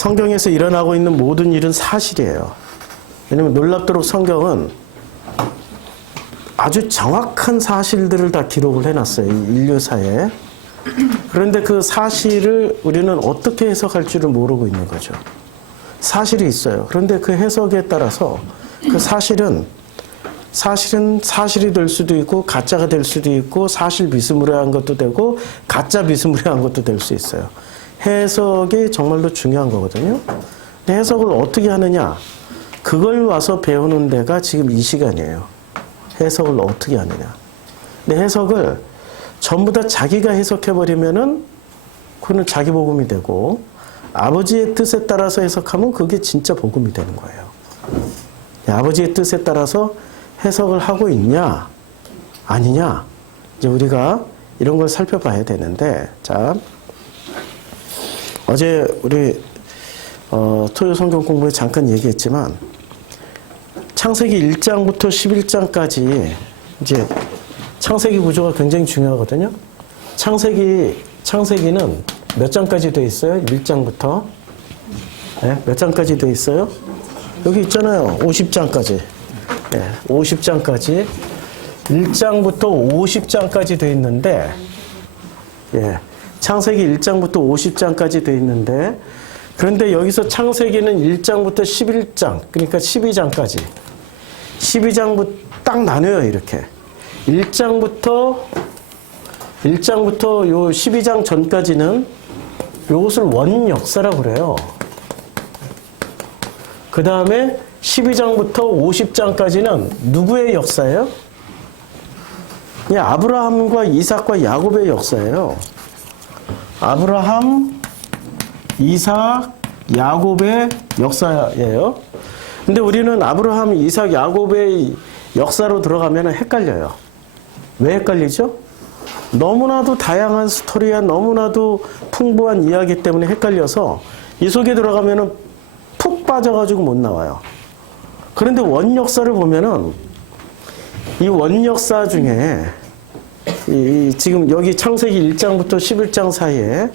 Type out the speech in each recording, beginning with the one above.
성경에서 일어나고 있는 모든 일은 사실이에요. 왜냐하면 놀랍도록 성경은 아주 정확한 사실들을 다 기록을 해놨어요. 이 인류사에. 그런데 그 사실을 우리는 어떻게 해석할 줄을 모르고 있는 거죠. 사실이 있어요. 그런데 그 해석에 따라서 그 사실은 사실이 될 수도 있고 가짜가 될 수도 있고 사실 비스무리한 것도 되고 가짜 비스무리한 것도 될 수 있어요. 해석이 정말로 중요한 거거든요. 근데 해석을 어떻게 하느냐? 그걸 와서 배우는 데가 지금 이 시간이에요. 해석을 어떻게 하느냐. 근데 해석을 전부 다 자기가 해석해버리면은 그거는 자기 복음이 되고 아버지의 뜻에 따라서 해석하면 그게 진짜 복음이 되는 거예요. 아버지의 뜻에 따라서 해석을 하고 있냐 아니냐 이제 우리가 이런 걸 살펴봐야 되는데 자 어제 우리 토요 성경 공부에 잠깐 얘기했지만 창세기 1장부터 11장까지 이제 창세기 구조가 굉장히 중요하거든요. 창세기는 몇 장까지 돼 있어요? 1장부터 네? 몇 장까지 돼 있어요? 여기 있잖아요. 50장까지. 네, 50장까지 1장부터 50장까지 돼 있는데 예, 창세기 1장부터 50장까지 돼 있는데 그런데 여기서 창세기는 1장부터 11장 그러니까 12장까지 12장부터 딱 나눠요. 이렇게 1장부터 요 12장 전까지는 요것을 원역사라고 그래요. 그 다음에 12장부터 50장까지는 누구의 역사예요? 아브라함과 이삭과 야곱의 역사예요. 아브라함, 이삭, 야곱의 역사예요. 근데 우리는 아브라함, 이삭, 야곱의 역사로 들어가면 헷갈려요. 왜 헷갈리죠? 너무나도 다양한 스토리야 너무나도 풍부한 이야기 때문에 헷갈려서 이 속에 들어가면 푹 빠져가지고 못 나와요. 그런데 원역사를 보면은 이 원역사 중에 지금 여기 창세기 1장부터 11장 사이에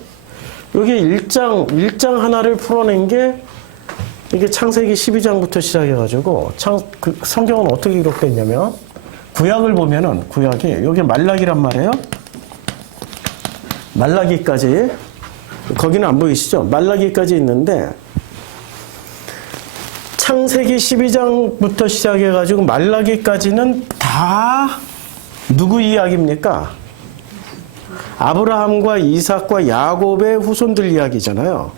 여기 1장 하나를 풀어낸 게 이게 창세기 12장부터 시작해가지고 성경은 어떻게 기록됐냐면 구약을 보면은 구약이 여기 말라기란 말이에요. 말라기까지 거기는 안 보이시죠? 말라기까지 있는데 창세기 12장부터 시작해가지고 말라기까지는 다 누구 이야기입니까? 아브라함과 이삭과 야곱의 후손들 이야기잖아요.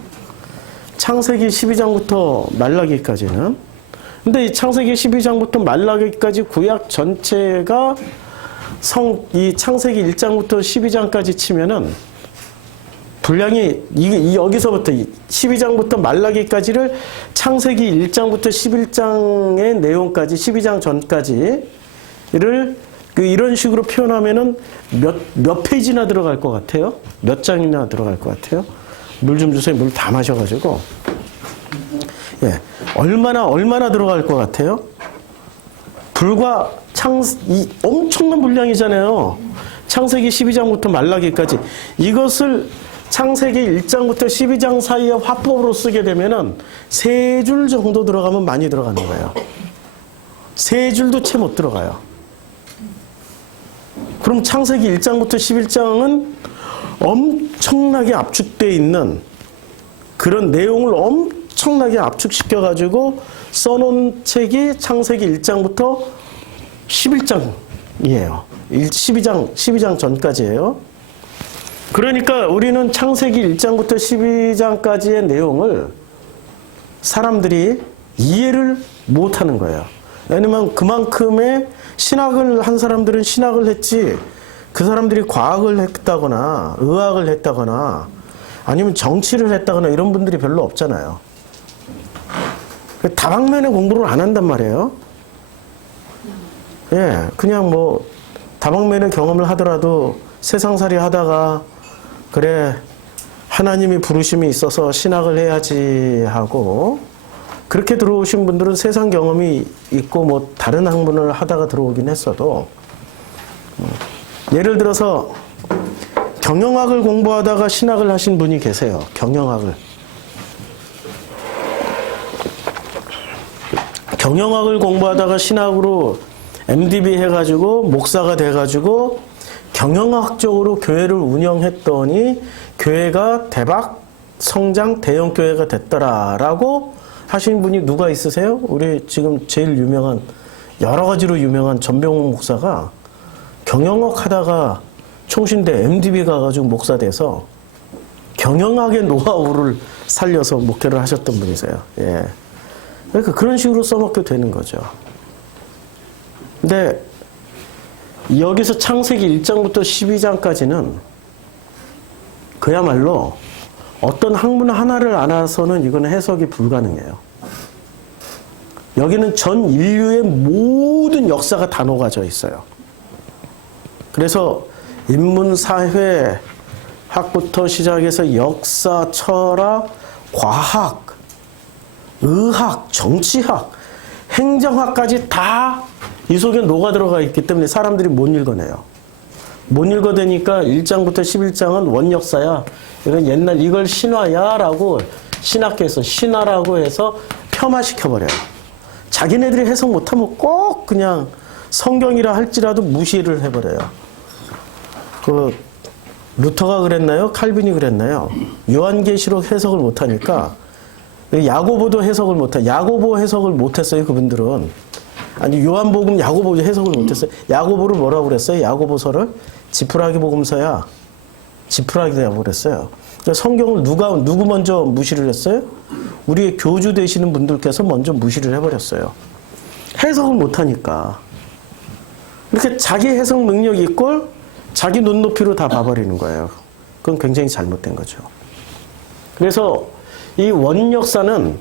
창세기 12장부터 말라기까지는. 근데 이 창세기 12장부터 말라기까지 구약 전체가 이 창세기 1장부터 12장까지 치면은 분량이 여기서부터 12장부터 말라기까지를 창세기 1장부터 11장의 내용까지 12장 전까지를 이런 식으로 표현하면은 몇 페이지나 들어갈 것 같아요? 몇 장이나 들어갈 것 같아요? 물 좀 주세요. 물 다 마셔가지고. 예. 얼마나 들어갈 것 같아요? 불과 이 엄청난 분량이잖아요. 창세기 12장부터 말라기까지. 이것을 창세기 1장부터 12장 사이에 화법으로 쓰게 되면은 3줄 정도 들어가면 많이 들어가는 거예요. 3줄도 채 못 들어가요. 그럼 창세기 1장부터 11장은 엄청나게 압축되어 있는 그런 내용을 엄청나게 압축시켜가지고 써놓은 책이 창세기 1장부터 11장이에요. 12장 전까지예요. 그러니까 우리는 창세기 1장부터 12장까지의 내용을 사람들이 이해를 못하는 거예요. 왜냐면 그만큼의 신학을 한 사람들은 신학을 했지 그 사람들이 과학을 했다거나 의학을 했다거나 아니면 정치를 했다거나 이런 분들이 별로 없잖아요. 다방면의 공부를 안 한단 말이에요. 예, 그냥 뭐 다방면의 경험을 하더라도 세상살이 하다가 그래 하나님이 부르심이 있어서 신학을 해야지 하고 그렇게 들어오신 분들은 세상 경험이 있고 뭐 다른 학문을 하다가 들어오긴 했어도 예를 들어서 경영학을 공부하다가 신학을 하신 분이 계세요. 경영학을. 경영학을 공부하다가 신학으로 MDB 해가지고 목사가 돼가지고 경영학적으로 교회를 운영했더니 교회가 대박 성장 대형 교회가 됐더라라고 하신 분이 누가 있으세요? 우리 지금 제일 유명한 여러 가지로 유명한 전병훈 목사가 경영학 하다가 총신대 MDB 가가지고 목사 돼서 경영학의 노하우를 살려서 목회를 하셨던 분이세요. 예. 그러니까 그런 식으로 써먹게 되는 거죠. 근데 여기서 창세기 1장부터 12장까지는 그야말로 어떤 학문 하나를 알아서는 이거는 해석이 불가능해요. 여기는 전 인류의 모든 역사가 다 녹아져 있어요. 그래서 인문, 사회, 학부터 시작해서 역사, 철학, 과학, 의학, 정치학, 행정학까지 다 이 속에 녹아 들어가 있기 때문에 사람들이 못 읽어내요. 못 읽어대니까 1장부터 11장은 원역사야. 이건 옛날 이걸 신화야 라고 신학계에서 신화라고 해서 폄하시켜버려요. 자기네들이 해석 못하면 꼭 그냥 성경이라 할지라도 무시를 해버려요. 루터가 그랬나요? 칼빈이 그랬나요? 요한계시록 해석을 못하니까 야고보도 해석을 못해. 야고보 해석을 못했어요. 그분들은. 아니 요한복음 야고보 해석을 못했어요. 야고보를 뭐라고 그랬어요? 야고보서를 지푸라기 복음서야. 지푸라기 되라고 그랬어요. 성경을 누구 먼저 무시를 했어요? 우리의 교주 되시는 분들께서 먼저 무시를 해버렸어요. 해석을 못하니까. 이렇게 자기 해석 능력이 있고 자기 눈높이로 다 봐버리는 거예요. 그건 굉장히 잘못된 거죠. 그래서 이 원역사는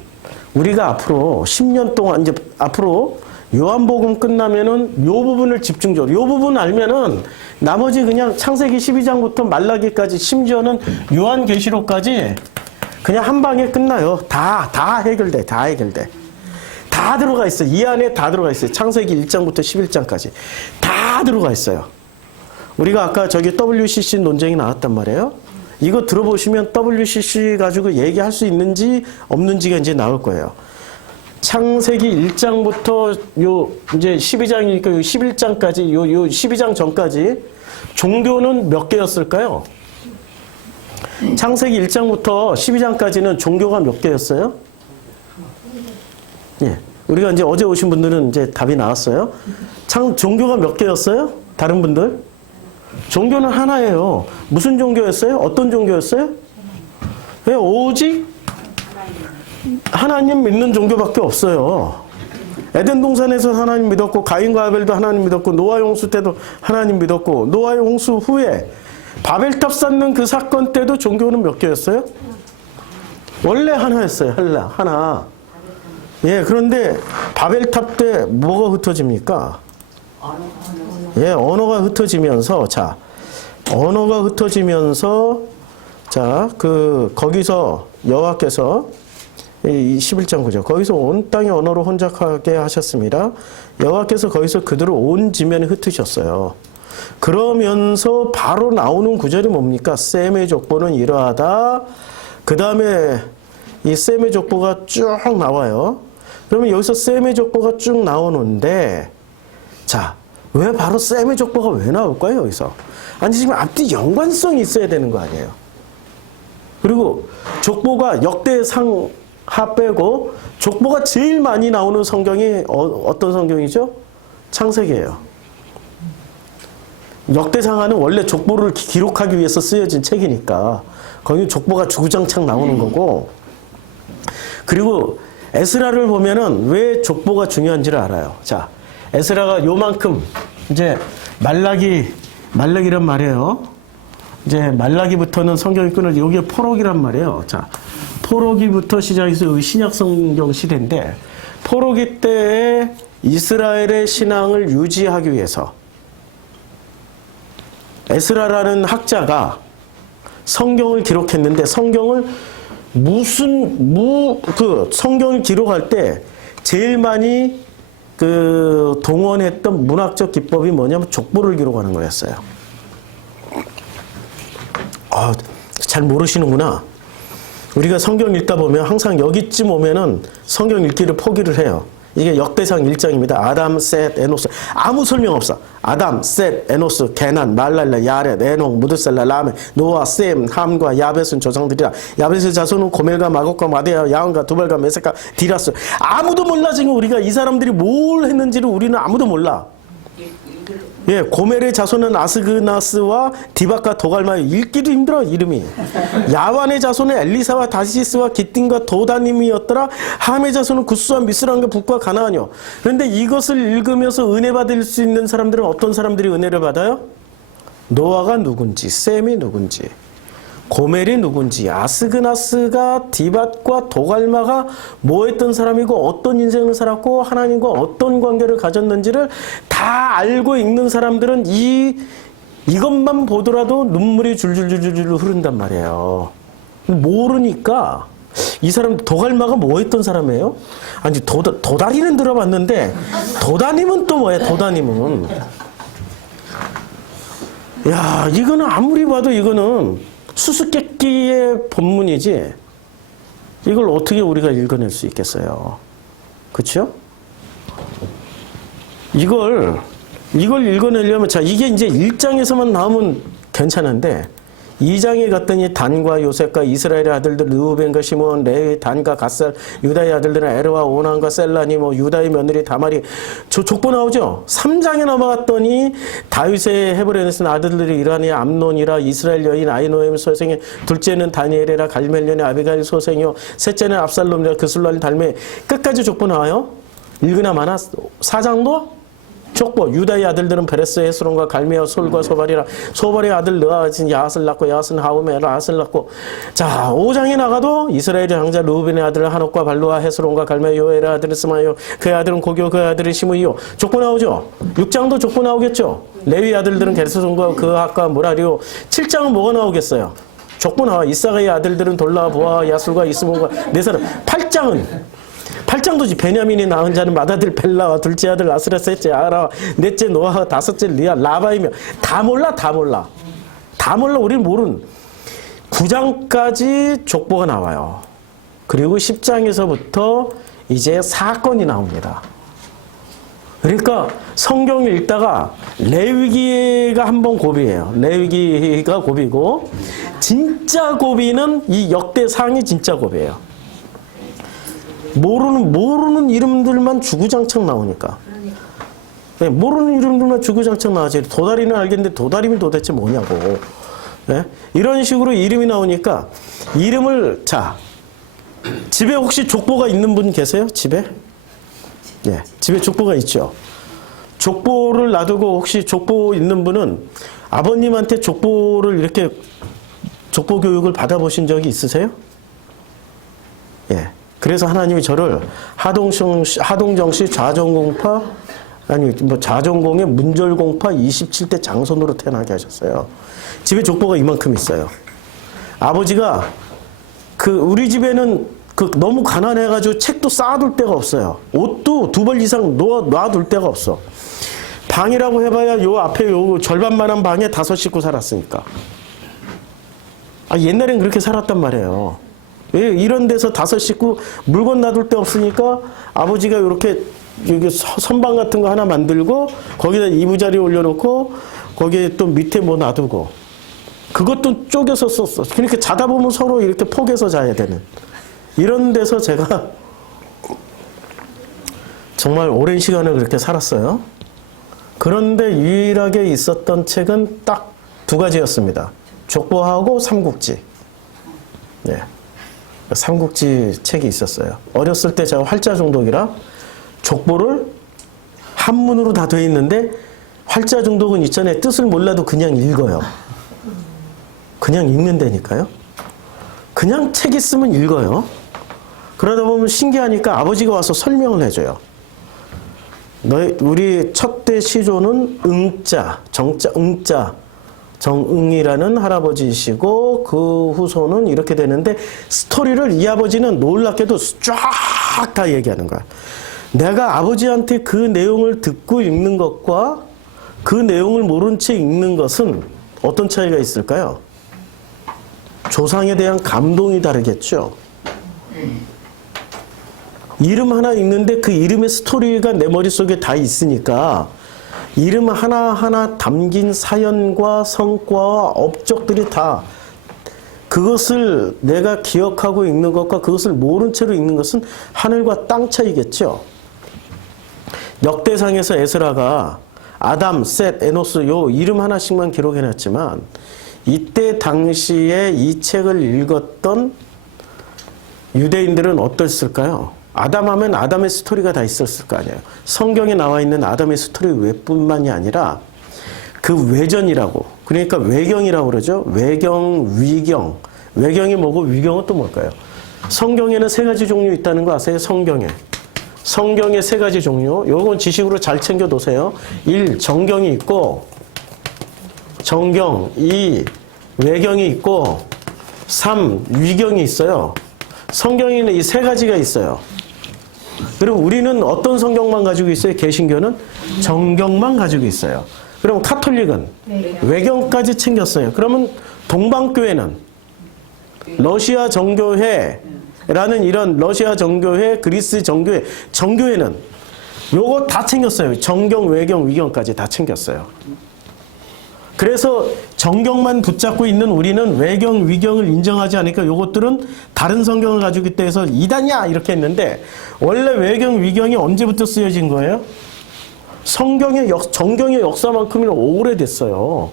우리가 앞으로 10년 동안 이제 앞으로 요한복음 끝나면은 요 부분을 집중적으로 요 부분 알면은 나머지 그냥 창세기 12장부터 말라기까지 심지어는 요한계시록까지 그냥 한 방에 끝나요. 다 해결돼. 다 해결돼. 다 들어가 있어요. 이 안에 다 들어가 있어요. 창세기 1장부터 11장까지 다 들어가 있어요. 우리가 아까 저기 WCC 논쟁이 나왔단 말이에요. 이거 들어보시면 WCC 가지고 얘기할 수 있는지 없는지가 이제 나올 거예요. 창세기 1장부터 요 이제 12장이니까 요 11장까지 요 12장 전까지 종교는 몇 개였을까요? 창세기 1장부터 12장까지는 종교가 몇 개였어요? 예. 우리가 이제 어제 오신 분들은 이제 답이 나왔어요. 종교가 몇 개였어요? 다른 분들? 종교는 하나예요. 무슨 종교였어요? 어떤 종교였어요? 예, 오직 하나님 믿는 종교밖에 없어요. 에덴 동산에서 하나님 믿었고 가인과 아벨도 하나님 믿었고 노아 홍수 때도 하나님 믿었고 노아 홍수 후에 바벨탑 쌓는 그 사건 때도 종교는 몇 개였어요? 원래 하나였어요. 하나. 예, 그런데 바벨탑 때 뭐가 흩어집니까? 예, 언어가 흩어지면서 언어가 흩어지면서 거기서 여호와께서 이 11장 구절 거기서 온 땅의 언어로 혼잡하게 하셨습니다. 여호와께서 거기서 그들을 온 지면에 흩으셨어요. 그러면서 바로 나오는 구절이 뭡니까? 셈의 족보는 이러하다. 그 다음에 이 셈의 족보가 쭉 나와요. 그러면 여기서 셈의 족보가 쭉 나오는데 왜 바로 셈의 족보가 왜 나올까요? 여기서 아니 지금 앞뒤 연관성이 있어야 되는 거 아니에요. 그리고 족보가 역대상 하 빼고 족보가 제일 많이 나오는 성경이 어떤 성경이죠? 창세기예요. 역대상하는 원래 족보를 기록하기 위해서 쓰여진 책이니까 거기 족보가 주구장창 나오는 거고, 그리고 에스라를 보면은 왜 족보가 중요한지를 알아요. 에스라가 요만큼 이제 말라기란 말이에요. 이제 말라기부터는 성경이 끊어지 여기에 포록이란 말이에요. 포로기부터 시작해서 신약 성경 시대인데 포로기 때에 이스라엘의 신앙을 유지하기 위해서 에스라라는 학자가 성경을 기록했는데 성경을 성경을 기록할 때 제일 많이 동원했던 문학적 기법이 뭐냐면 족보를 기록하는 거였어요. 잘 모르시는구나. 우리가 성경 읽다 보면 항상 여기쯤 오면은 성경 읽기를 포기를 해요. 이게 역대상 1장입니다. 아담, 셋, 에노스. 아무 설명 없어. 아담, 셋, 에노스, 게난, 말랄라, 야렛, 에녹, 무드셀라, 라메, 노아, 셈, 함과 야벳은 조상들이라. 야벳의 자손은 고멜과 마곡과 마데야, 야혼과 두발과 메섹과 디라스. 아무도 몰라. 지금 우리가 이 사람들이 뭘 했는지를 우리는 아무도 몰라. 예, 고멜의 자손은 아스그나스와 디박과 도갈마. 읽기도 힘들어 이름이. 야완의 자손은 엘리사와 다시스와 기띵과 도다님이었더라. 함의 자손은 구스와 미스랑과 북과 가나안이요. 그런데 이것을 읽으면서 은혜 받을 수 있는 사람들은 어떤 사람들이 은혜를 받아요? 노아가 누군지, 셈이 누군지, 고멜이 누군지, 아스그나스가 디밧과 도갈마가 뭐 했던 사람이고 어떤 인생을 살았고 하나님과 어떤 관계를 가졌는지를 다 알고 읽는 사람들은 이것만 보더라도 눈물이 줄줄줄줄 흐른단 말이에요. 모르니까 이 사람 도갈마가 뭐 했던 사람이에요? 아니 도다리는 들어봤는데 도다님은 또 뭐야? 도다님은 야 이거는 아무리 봐도 이거는 수수께끼의 본문이지 이걸 어떻게 우리가 읽어낼 수 있겠어요? 그렇죠? 이걸 읽어내려면 자 이게 이제 1장에서만 나오면 괜찮은데 2장에 갔더니 단과 요셉과 이스라엘의 아들들 르우벤과 시몬, 레위, 단과 갓살, 유다의 아들들은 에르와 오난과 셀라니, 뭐 유다의 며느리 다말이 족보 나오죠. 3장에 넘어갔더니 다윗의 헤브론에 쓴 아들들이 이라니 암논이라 이스라엘 여인 아이노엠 소생이 둘째는 다니엘이라 갈멜련의 아비가일 소생이요 셋째는 압살롬이라 그술랄 달메 끝까지 족보 나와요. 읽으나 마나 4장도 족보. 유다의 아들들은 베레스, 헤스론과 갈미와 솔과 소발이라. 소발의 아들 느아진 야앗을 낳고 야앗은 하움에 라앗을 낳고. 자 5장에 나가도 이스라엘의 장자 르우벤의 아들 한옥과 발루와 헤스론과 갈미와 요엘의 아들 스마요 그의 아들은 고교 그의 아들은 시므이요. 족보 나오죠. 6장도 족보 나오겠죠. 레위 아들들은 게르손과 그학과 무라리요. 7장은 뭐가 나오겠어요? 족보 나와. 이사가의 아들들은 돌라 보아 야술과 이스몬과 네 사람. 8장도지. 베냐민이 낳은 자는 맏아들 벨라와 둘째 아들 아스라 셋째 아라 넷째 노아와 다섯째 리아 라바이며 다 몰라. 우리는 모르는 9장까지 족보가 나와요. 그리고 10장에서부터 이제 사건이 나옵니다. 그러니까 성경을 읽다가 레위기가 한번 고비예요. 레위기가 고비고 진짜 고비는 이 역대상이 진짜 고비예요. 모르는 이름들만 주구장창 나오니까. 네, 모르는 이름들만 주구장창 나오지. 도다리는 알겠는데 도다리는 도대체 뭐냐고. 네? 이런 식으로 이름이 나오니까 이름을 자 집에 혹시 족보가 있는 분 계세요? 집에? 네, 집에 족보가 있죠. 족보를 놔두고 혹시 족보 있는 분은 아버님한테 족보를 이렇게 족보 교육을 받아보신 적이 있으세요? 예. 그래서 하나님이 저를 하동정시 좌전공파 아니 뭐 좌전공의 문절공파 27대 장손으로 태어나게 하셨어요. 집에 족보가 이만큼 있어요. 아버지가 우리 집에는 너무 가난해가지고 책도 쌓아둘 데가 없어요. 옷도 2벌 이상 놔둘 데가 없어. 방이라고 해봐야 요 앞에 요 절반만한 방에 5 식구 살았으니까. 옛날엔 그렇게 살았단 말이에요. 이런 데서 5 식구 물건 놔둘 데 없으니까 아버지가 이렇게 여기 선방 같은 거 하나 만들고 거기다 이부자리 올려놓고 거기에 또 밑에 뭐 놔두고 그것도 쪼개서 썼어. 그러니까 자다 보면 서로 이렇게 포개서 자야 되는 이런 데서 제가 정말 오랜 시간을 그렇게 살았어요. 그런데 유일하게 있었던 책은 딱 2가지였습니다. 족보하고 삼국지. 네. 삼국지 책이 있었어요. 어렸을 때 제가 활자중독이라 족보를 한문으로 다 돼 있는데 활자중독은 있잖아요. 뜻을 몰라도 그냥 읽어요. 그냥 읽는다니까요. 그냥 책 있으면 읽어요. 그러다 보면 신기하니까 아버지가 와서 설명을 해줘요. 우리 첫대 시조는 응자, 정자, 응자, 정응이라는 할아버지이시고 그 후손은 이렇게 되는데 스토리를 이 아버지는 놀랍게도 쫙 다 얘기하는 거야. 내가 아버지한테 그 내용을 듣고 읽는 것과 그 내용을 모른 채 읽는 것은 어떤 차이가 있을까요? 조상에 대한 감동이 다르겠죠. 이름 하나 읽는데 그 이름의 스토리가 내 머릿속에 다 있으니까 이름 하나하나 담긴 사연과 성과와 업적들이 다 그것을 내가 기억하고 읽는 것과 그것을 모른 채로 읽는 것은 하늘과 땅 차이겠죠. 역대상에서 에스라가 아담, 셋, 에노스 요 이름 하나씩만 기록해놨지만 이때 당시에 이 책을 읽었던 유대인들은 어땠을까요? 아담 하면 아담의 스토리가 다 있었을 거 아니에요. 성경에 나와 있는 아담의 스토리 외뿐만이 아니라 그 외전이라고, 그러니까 외경이라고 그러죠. 외경, 위경. 외경이 뭐고 위경은 또 뭘까요? 성경에는 세 가지 종류 있다는 거 아세요? 성경에 세 가지 종류. 요건 지식으로 잘 챙겨 놓으세요. 1. 정경이 있고, 정경. 2. 외경이 있고, 3. 위경이 있어요. 성경에는 이 세 가지가 있어요. 그리고 우리는 어떤 성경만 가지고 있어요? 개신교는 정경만 가지고 있어요. 그럼 카톨릭은 외경까지 챙겼어요. 그러면 동방교회는 러시아 정교회라는 이런 러시아 정교회, 그리스 정교회, 정교회는 요거 다 챙겼어요. 정경, 외경, 위경까지 다 챙겼어요. 그래서 정경만 붙잡고 있는 우리는 외경, 위경을 인정하지 않으니까 요것들은 다른 성경을 가지고 있다 해서 이단이야 이렇게 했는데 원래 외경, 위경이 언제부터 쓰여진 거예요? 정경의 역사만큼은 오래됐어요.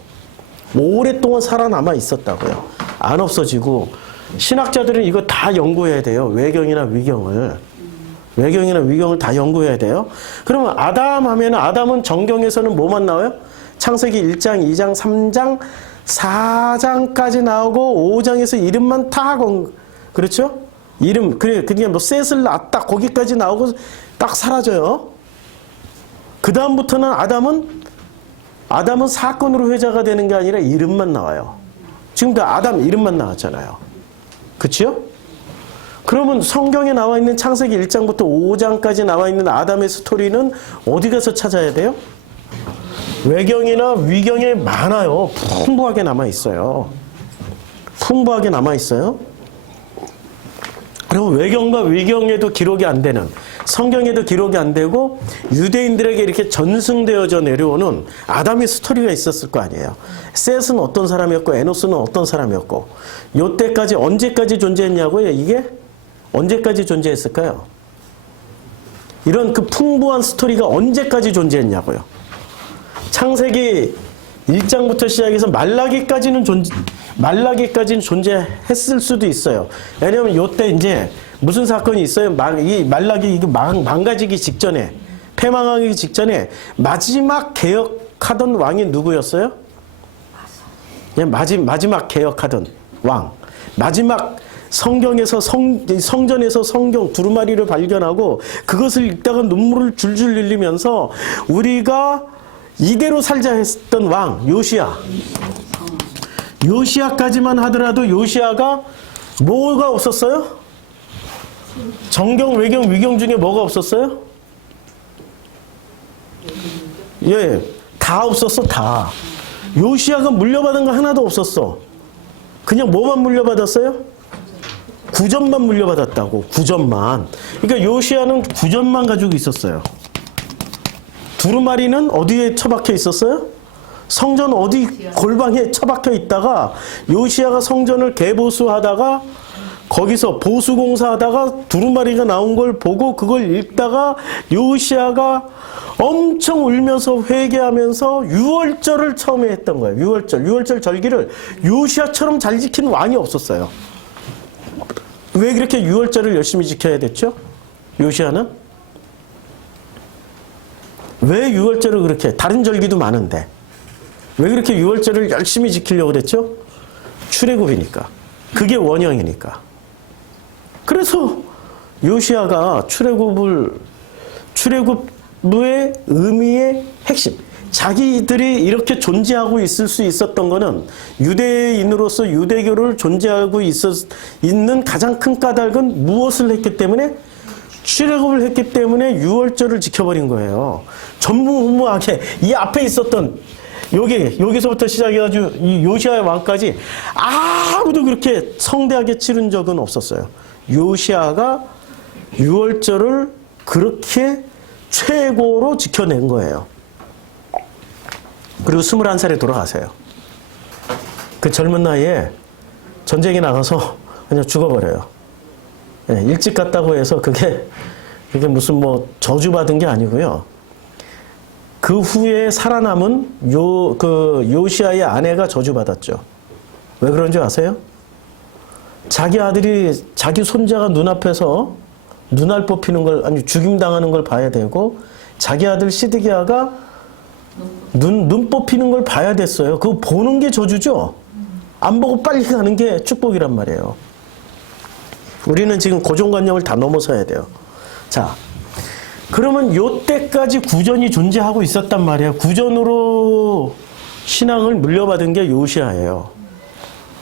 오랫동안 살아남아 있었다고요. 안 없어지고 신학자들은 이거 다 연구해야 돼요. 외경이나 위경을 다 연구해야 돼요. 그러면 아담 하면 아담은 정경에서는 뭐만 나와요? 창세기 1장, 2장, 3장, 4장까지 나오고 5장에서 이름만 다 그렇죠? 이름 그냥 뭐 셋을 낳았다 거기까지 나오고 딱 사라져요. 그 다음부터는 아담은 사건으로 회자가 되는 게 아니라 이름만 나와요. 지금도 아담 이름만 나왔잖아요. 그렇죠? 그러면 성경에 나와 있는 창세기 1장부터 5장까지 나와 있는 아담의 스토리는 어디 가서 찾아야 돼요? 외경이나 위경에 많아요. 풍부하게 남아있어요. 그리고 외경과 위경에도 기록이 안 되는, 성경에도 기록이 안 되고 유대인들에게 이렇게 전승되어져 내려오는 아담의 스토리가 있었을 거 아니에요. 셋은 어떤 사람이었고 에노스는 어떤 사람이었고 요때까지 언제까지 존재했냐고요. 이게 언제까지 존재했을까요? 이런 그 풍부한 스토리가 언제까지 존재했냐고요. 창세기 1장부터 시작해서 말라기까지는 존재했을 수도 있어요. 왜냐하면 요때 이제 무슨 사건이 있어요? 이 말라기 이게 망가지기 직전에, 패망하기 직전에 마지막 개혁하던 왕이 누구였어요? 마지막 개혁하던 왕. 마지막 성경에서 성전에서 성경 두루마리를 발견하고 그것을 읽다가 눈물을 줄줄 흘리면서 우리가 이대로 살자 했던 왕 요시야. 요시야까지만 하더라도 요시야가 뭐가 없었어요? 정경, 외경, 위경 중에 뭐가 없었어요? 예, 다 없었어, 다. 요시야가 물려받은 거 하나도 없었어. 그냥 뭐만 물려받았어요? 구전만 물려받았다고, 구전만. 그러니까 요시야는 구전만 가지고 있었어요. 두루마리는 어디에 처박혀 있었어요? 성전 어디 골방에 처박혀 있다가 요시야가 성전을 개보수하다가 거기서 보수공사하다가 두루마리가 나온 걸 보고 그걸 읽다가 요시야가 엄청 울면서 회개하면서 유월절을 처음에 했던 거예요. 유월절 절기를 요시야처럼 잘 지킨 왕이 없었어요. 왜 그렇게 유월절을 열심히 지켜야 됐죠? 요시야는? 왜 유월절을 그렇게, 다른 절기도 많은데 왜 그렇게 유월절을 열심히 지키려고 그랬죠? 출애굽이니까. 그게 원형이니까. 그래서 요시야가 출애굽의 의미의 핵심, 자기들이 이렇게 존재하고 있을 수 있었던 거는 유대인으로서 유대교를 존재하고 있는 가장 큰 까닭은 무엇을 했기 때문에? 출애굽을 했기 때문에 유월절을 지켜버린 거예요. 전무후무하게 이 앞에 있었던 여기서부터 시작해가지고 이 요시야 왕까지 아무도 그렇게 성대하게 치른 적은 없었어요. 요시야가 유월절을 그렇게 최고로 지켜낸 거예요. 그리고 21살에 돌아가세요. 그 젊은 나이에 전쟁에 나가서 그냥 죽어버려요. 예, 일찍 갔다고 해서 그게 무슨 뭐 저주받은 게 아니고요. 그 후에 살아남은 요시아의 아내가 저주받았죠. 왜 그런 줄 아세요? 자기 아들이, 자기 손자가 눈앞에서 눈알 뽑히는 걸, 아니, 죽임당하는 걸 봐야 되고, 자기 아들 시드기야가 눈 뽑히는 걸 봐야 됐어요. 그거 보는 게 저주죠? 안 보고 빨리 가는 게 축복이란 말이에요. 우리는 지금 고정관념을 다 넘어서야 돼요. 자, 그러면 요때까지 구전이 존재하고 있었단 말이에요. 구전으로 신앙을 물려받은 게 요시아예요.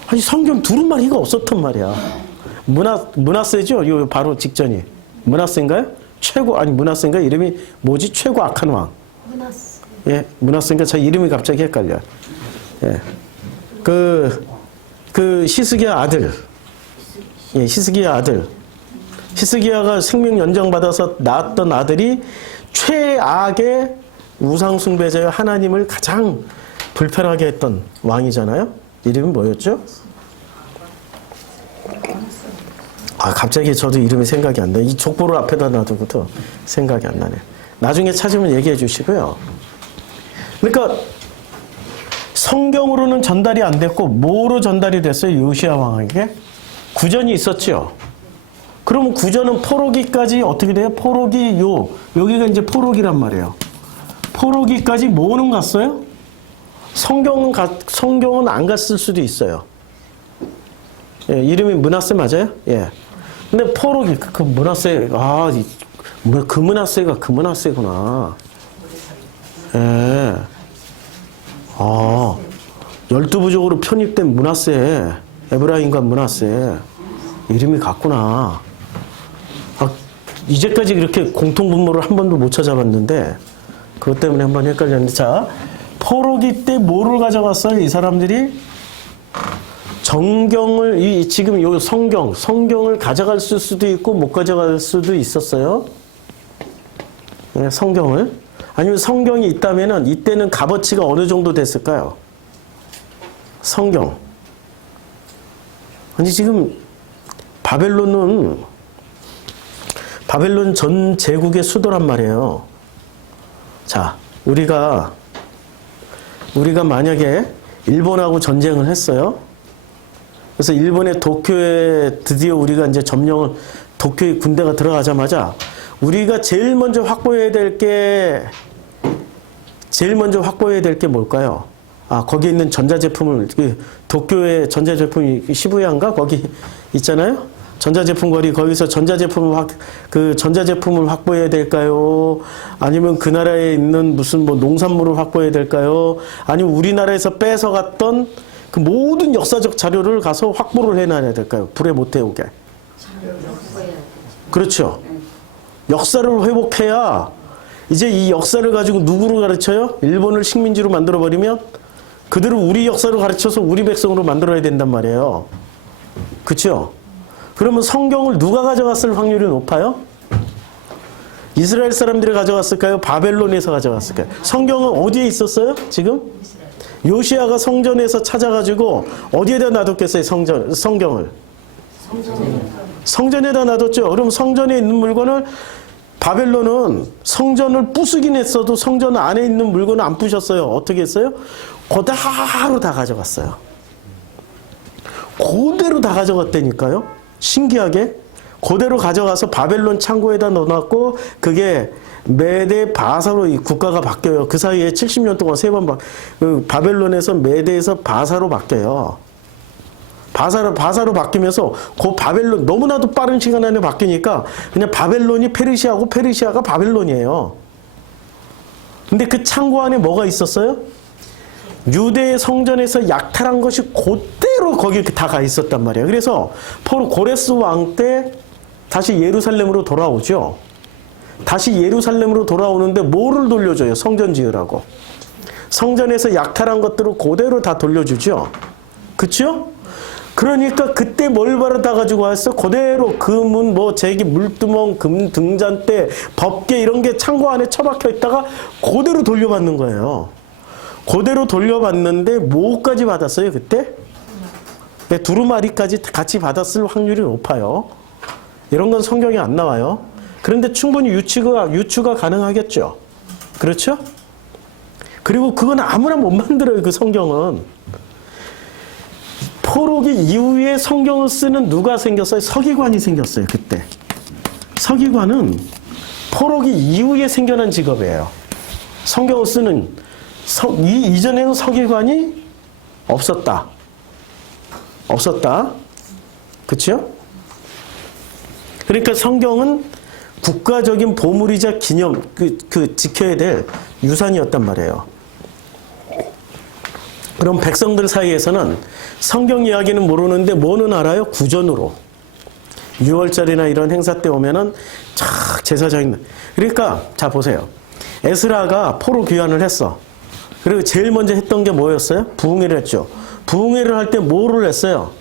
아니, 성경 두루마리가 없었단 말이야. 므낫세죠? 요 바로 직전이. 므낫세인가요? 므낫세인가? 이름이 뭐지? 최고 악한 왕. 므낫세. 예, 므낫세인가? 제 이름이 갑자기 헷갈려요. 예. 히스기야 아들. 예, 히스기야 아들. 히스기야가 생명 연장받아서 낳았던 아들이 최악의 우상숭배자여 하나님을 가장 불편하게 했던 왕이잖아요. 이름이 뭐였죠? 갑자기 저도 이름이 생각이 안 나요. 이 족보를 앞에다 놔두고도 생각이 안 나네요. 나중에 찾으면 얘기해 주시고요. 그러니까 성경으로는 전달이 안 됐고 뭐로 전달이 됐어요? 요시야 왕에게? 구전이 있었죠. 그러면 구전은 포로기까지 어떻게 돼요? 여기가 이제 포로기란 말이에요. 포로기까지 뭐는 갔어요? 성경은 안 갔을 수도 있어요. 예, 이름이 므낫세 맞아요? 예. 근데 포로기, 그 므낫세, 그 므낫세가 그 므낫세구나. 예. 12부족으로 편입된 므낫세, 에브라임과 므낫세. 이름이 같구나. 이제까지 이렇게 공통분모를 한 번도 못 찾아봤는데, 그것 때문에 한 번 헷갈렸는데, 자, 포로기 때 뭐를 가져갔어요? 이 사람들이 지금 요 성경을 가져갈 수도 있고 못 가져갈 수도 있었어요. 네, 성경을. 아니면 성경이 있다면은 이때는 값어치가 어느 정도 됐을까요? 성경. 아니, 지금 바벨론 전 제국의 수도란 말이에요. 자, 우리가 만약에 일본하고 전쟁을 했어요. 그래서 일본의 도쿄에 드디어 우리가 이제 도쿄에 군대가 들어가자마자 우리가 제일 먼저 확보해야 될 게 뭘까요? 거기 있는 전자제품을, 도쿄의 전자제품이 시부야인가? 거기 있잖아요? 전자제품 거리, 거기서 전자제품을 확보해야 될까요? 아니면 그 나라에 있는 무슨 농산물을 확보해야 될까요? 아니면 우리나라에서 뺏어갔던 그 모든 역사적 자료를 가서 확보를 해놔야 될까요? 불에 못 태우게. 그렇죠. 역사를 회복해야 이제 이 역사를 가지고 누구를 가르쳐요? 일본을 식민지로 만들어버리면 그들은 우리 역사를 가르쳐서 우리 백성으로 만들어야 된단 말이에요. 그렇죠? 그러면 성경을 누가 가져갔을 확률이 높아요? 이스라엘 사람들이 가져갔을까요? 바벨론에서 가져갔을까요? 성경은 어디에 있었어요? 지금? 요시아가 성전에서 찾아가지고 어디에다 놔뒀겠어요? 성경을? 성전에다 놔뒀죠. 그럼 성전에 있는 물건을 바벨론은 성전을 부수긴 했어도 성전 안에 있는 물건을 안 부셨어요. 어떻게 했어요? 그대로 다 가져갔어요. 그대로 다 가져갔다니까요. 신기하게. 그대로 가져가서 바벨론 창고에다 넣어놨고 그게 메데 바사로 이 국가가 바뀌어요. 그 사이에 70년 동안 세 번 바벨론에서 메데에서 바사로 바뀌어요. 바사로 바뀌면서 그 바벨론 너무나도 빠른 시간 안에 바뀌니까 그냥 바벨론이 페르시아고 페르시아가 바벨론이에요. 근데 그 창고 안에 뭐가 있었어요? 유대의 성전에서 약탈한 것이 그대로 거기 다 가 있었단 말이에요. 그래서 고레스 왕 때 다시 예루살렘으로 돌아오죠. 다시 예루살렘으로 돌아오는데 뭐를 돌려줘요? 성전 지으라고. 성전에서 약탈한 것들을 그대로 다 돌려주죠. 그렇죠? 그러니까 그때 뭘 바르다 가지고 왔어? 그대로 금은 뭐 제기 물두멍, 금 등잔대, 법계 이런 게 창고 안에 처박혀 있다가 그대로 돌려받는 거예요. 그대로 돌려받는데 뭐까지 받았어요 그때? 네, 두루마리까지 같이 받았을 확률이 높아요. 이런 건 성경에 안 나와요. 그런데 충분히 유추가 가능하겠죠. 그렇죠? 그리고 그건 아무나 못 만들어요. 그 성경은. 포로기 이후에 성경을 쓰는 누가 생겼어요? 서기관이 생겼어요. 그때. 서기관은 포로기 이후에 생겨난 직업이에요. 성경을 쓰는 이전에는 서기관이 없었다. 그렇죠? 그러니까 성경은 국가적인 보물이자 기념, 지켜야 될 유산이었단 말이에요. 그럼 백성들 사이에서는 성경 이야기는 모르는데 뭐는 알아요? 구전으로. 6월절이나 이런 행사 때 오면은 쫙 제사장이. 그러니까 자 보세요. 에스라가 포로 귀환을 했어. 그리고 제일 먼저 했던 게 뭐였어요? 부흥회를 했죠. 부흥회를 할 때 뭐를 했어요?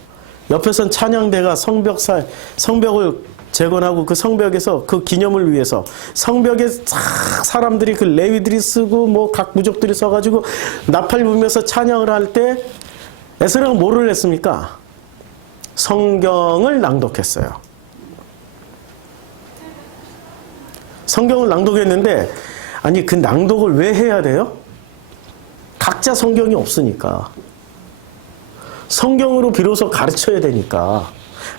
옆에선 찬양대가 성벽을 재건하고 그 성벽에서 그 기념을 위해서 성벽에 싹 사람들이 그 레위들이 쓰고 뭐 각 부족들이 서가지고 나팔 불면서 찬양을 할 때 에스라가 뭐를 했습니까? 성경을 낭독했어요. 성경을 낭독했는데 아니 그 낭독을 왜 해야 돼요? 각자 성경이 없으니까. 성경으로 비로소 가르쳐야 되니까.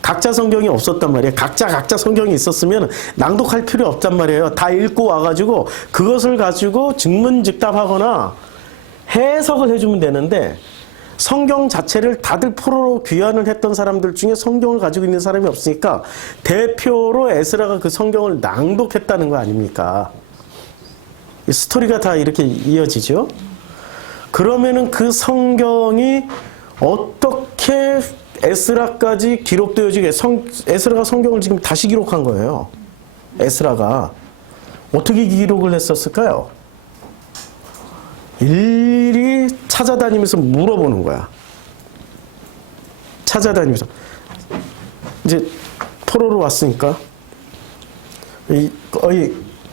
각자 성경이 없었단 말이에요. 각자 성경이 있었으면 낭독할 필요 없단 말이에요. 다 읽고 와가지고 그것을 가지고 증문즉답하거나 해석을 해주면 되는데 성경 자체를 다들 포로로 귀환을 했던 사람들 중에 성경을 가지고 있는 사람이 없으니까 대표로 에스라가 그 성경을 낭독했다는 거 아닙니까? 이 스토리가 다 이렇게 이어지죠. 그러면은 그 성경이 어떻게 에스라까지 기록되어지게 에스라가 성경을 지금 다시 기록한 거예요. 에스라가 어떻게 기록을 했었을까요? 일일이 찾아다니면서 물어보는 거야. 찾아다니면서 이제 포로로 왔으니까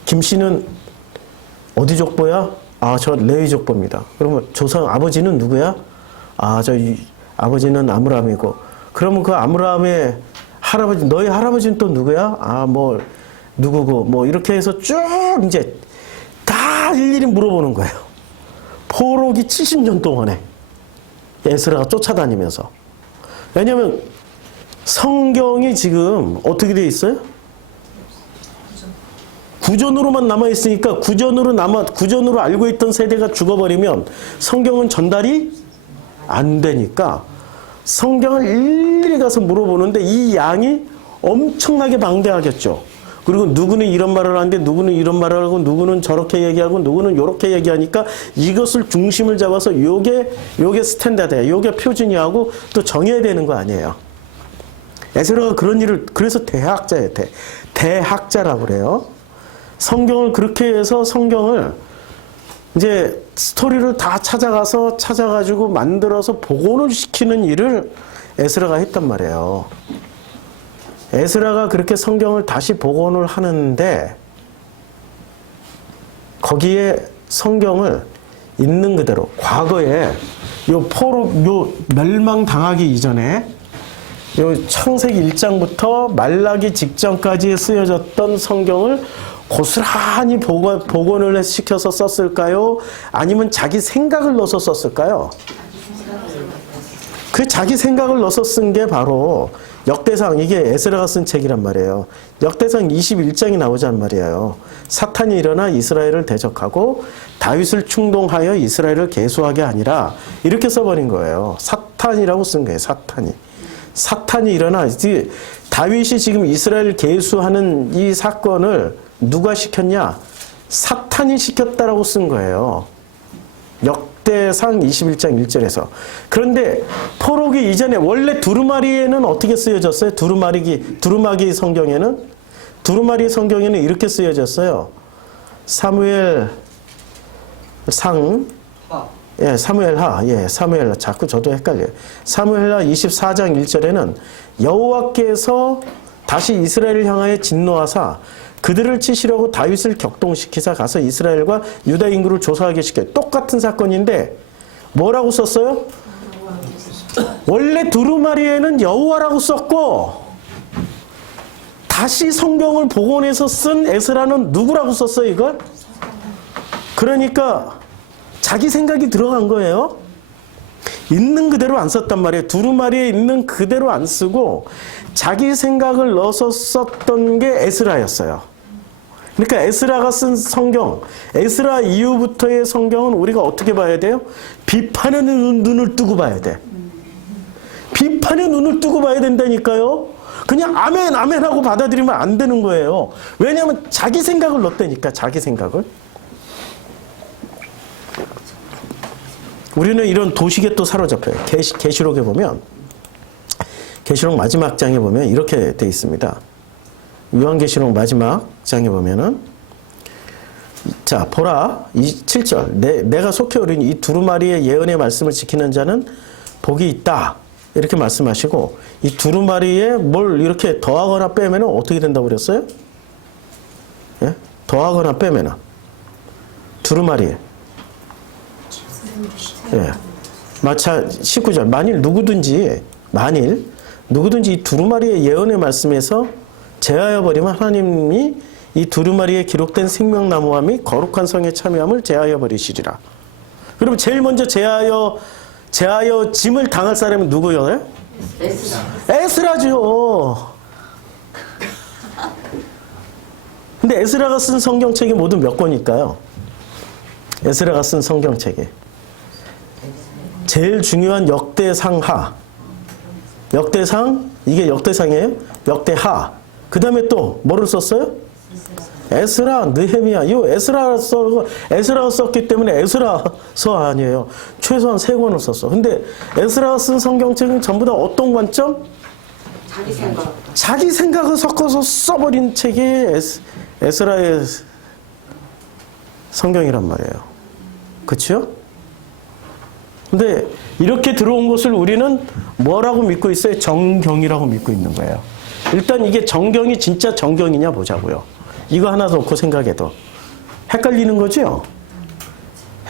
김 씨는 어디 족보야? 아, 저 레위 족보입니다. 그러면 조상 아버지는 누구야? 아, 아버지는 아므람이고. 그러면 그 아므람의 할아버지, 너희 할아버지는 또 누구야? 아, 뭐 누구고. 뭐 이렇게 해서 쭉 이제 다 일일이 물어보는 거예요. 포로기 70년 동안에 에스라가 쫓아다니면서. 왜냐하면 성경이 지금 어떻게 돼 있어요? 구전으로만 남아있으니까 구전으로 알고 있던 세대가 죽어버리면 성경은 전달이 안 되니까 성경을 일일이 가서 물어보는데 이 양이 엄청나게 방대하겠죠. 그리고 누구는 이런 말을 하는데 누구는 이런 말을 하고 누구는 저렇게 얘기하고 누구는 요렇게 얘기하니까 이것을 중심을 잡아서 요게 스탠다드야. 요게 표준이하고 또 정해야 되는 거 아니에요. 에스라가 그런 일을 그래서 대학자예요. 대학자라고 그래요. 성경을 그렇게 해서 성경을 이제 스토리를 다 찾아가지고 만들어서 복원을 시키는 일을 에스라가 했단 말이에요. 에스라가 그렇게 성경을 다시 복원을 하는데 거기에 성경을 있는 그대로 과거에 요 멸망당하기 이전에 요 창세기 1장부터 말라기 직전까지 쓰여졌던 성경을 고스란히 복원을 시켜서 썼을까요? 아니면 자기 생각을 넣어서 썼을까요? 그 자기 생각을 넣어서 쓴 게 바로 역대상, 이게 에스라가 쓴 책이란 말이에요. 역대상 21장이 나오잔 말이에요. 사탄이 일어나 이스라엘을 대적하고 다윗을 충동하여 이스라엘을 계수하게 아니라 이렇게 써버린 거예요. 사탄이라고 쓴 거예요. 사탄이 일어나 다윗이 지금 이스라엘 계수하는 이 사건을 누가 시켰냐? 사탄이 시켰다라고 쓴 거예요. 역대상 21장 1절에서. 그런데 포로기 이전에 원래 두루마리에는 어떻게 쓰여졌어요? 두루마기 성경에는? 두루마리 성경에는 이렇게 쓰여졌어요. 사무엘 상 예, 사무엘하. 예, 사무엘하. 자꾸 저도 헷갈려요. 사무엘하 24장 1절에는 여호와께서 다시 이스라엘을 향하여 진노하사 그들을 치시려고 다윗을 격동시키사 가서 이스라엘과 유다 인구를 조사하게 시켜요. 똑같은 사건인데 뭐라고 썼어요? 원래 두루마리에는 여호와라고 썼고 다시 성경을 복원해서 쓴 에스라는 누구라고 썼어요, 이걸? 그러니까 자기 생각이 들어간 거예요. 있는 그대로 안 썼단 말이에요. 두루마리에 있는 그대로 안 쓰고 자기 생각을 넣어서 썼던 게 에스라였어요. 그러니까 에스라가 쓴 성경, 에스라 이후부터의 성경은 우리가 어떻게 봐야 돼요? 비판의 눈을 뜨고 봐야 돼. 비판의 눈을 뜨고 봐야 된다니까요. 그냥 아멘 아멘 하고 받아들이면 안 되는 거예요. 왜냐하면 자기 생각을 넣었다니까, 자기 생각을. 우리는 이런 도식에 또 사로잡혀요. 계시록에 보면, 계시록 마지막 장에 보면 이렇게 돼 있습니다. 요한계시록 마지막 장에 보면은, 자, 보라, 7절. 내가 속히 오르니 이 두루마리의 예언의 말씀을 지키는 자는 복이 있다. 이렇게 말씀하시고, 이 두루마리에 뭘 이렇게 더하거나 빼면은 어떻게 된다고 그랬어요? 예? 더하거나 빼면은. 두루마리에. 예. 마차 19절. 만일 누구든지 이 두루마리의 예언의 말씀에서 제하여 버리면 하나님이 이 두루마리에 기록된 생명나무와 및 거룩한 성에 참여함을 제하여 버리시리라. 그러면 제일 먼저 제하여 짐을 당할 사람은 누구예요? 에스라죠. 근데 에스라가 쓴 성경책이 모두 몇 권일까요? 에스라가 쓴 성경책에 제일 중요한 역대상하, 역대상, 이게 역대상이에요? 역대하. 그 다음에 또 뭐를 썼어요? 에스라, 느헤미야. 이 에스라가 썼기 때문에 에스라서 아니에요. 최소한 3권을 썼어. 근데 에스라가 쓴 성경책은 전부 다 어떤 관점? 자기 생각을 섞어서 써버린 책이 에스라의 성경이란 말이에요. 그렇죠? 근데 이렇게 들어온 것을 우리는 뭐라고 믿고 있어요? 정경이라고 믿고 있는 거예요. 일단 이게 정경이 진짜 정경이냐 보자고요. 이거 하나 놓고 생각해도 헷갈리는 거죠?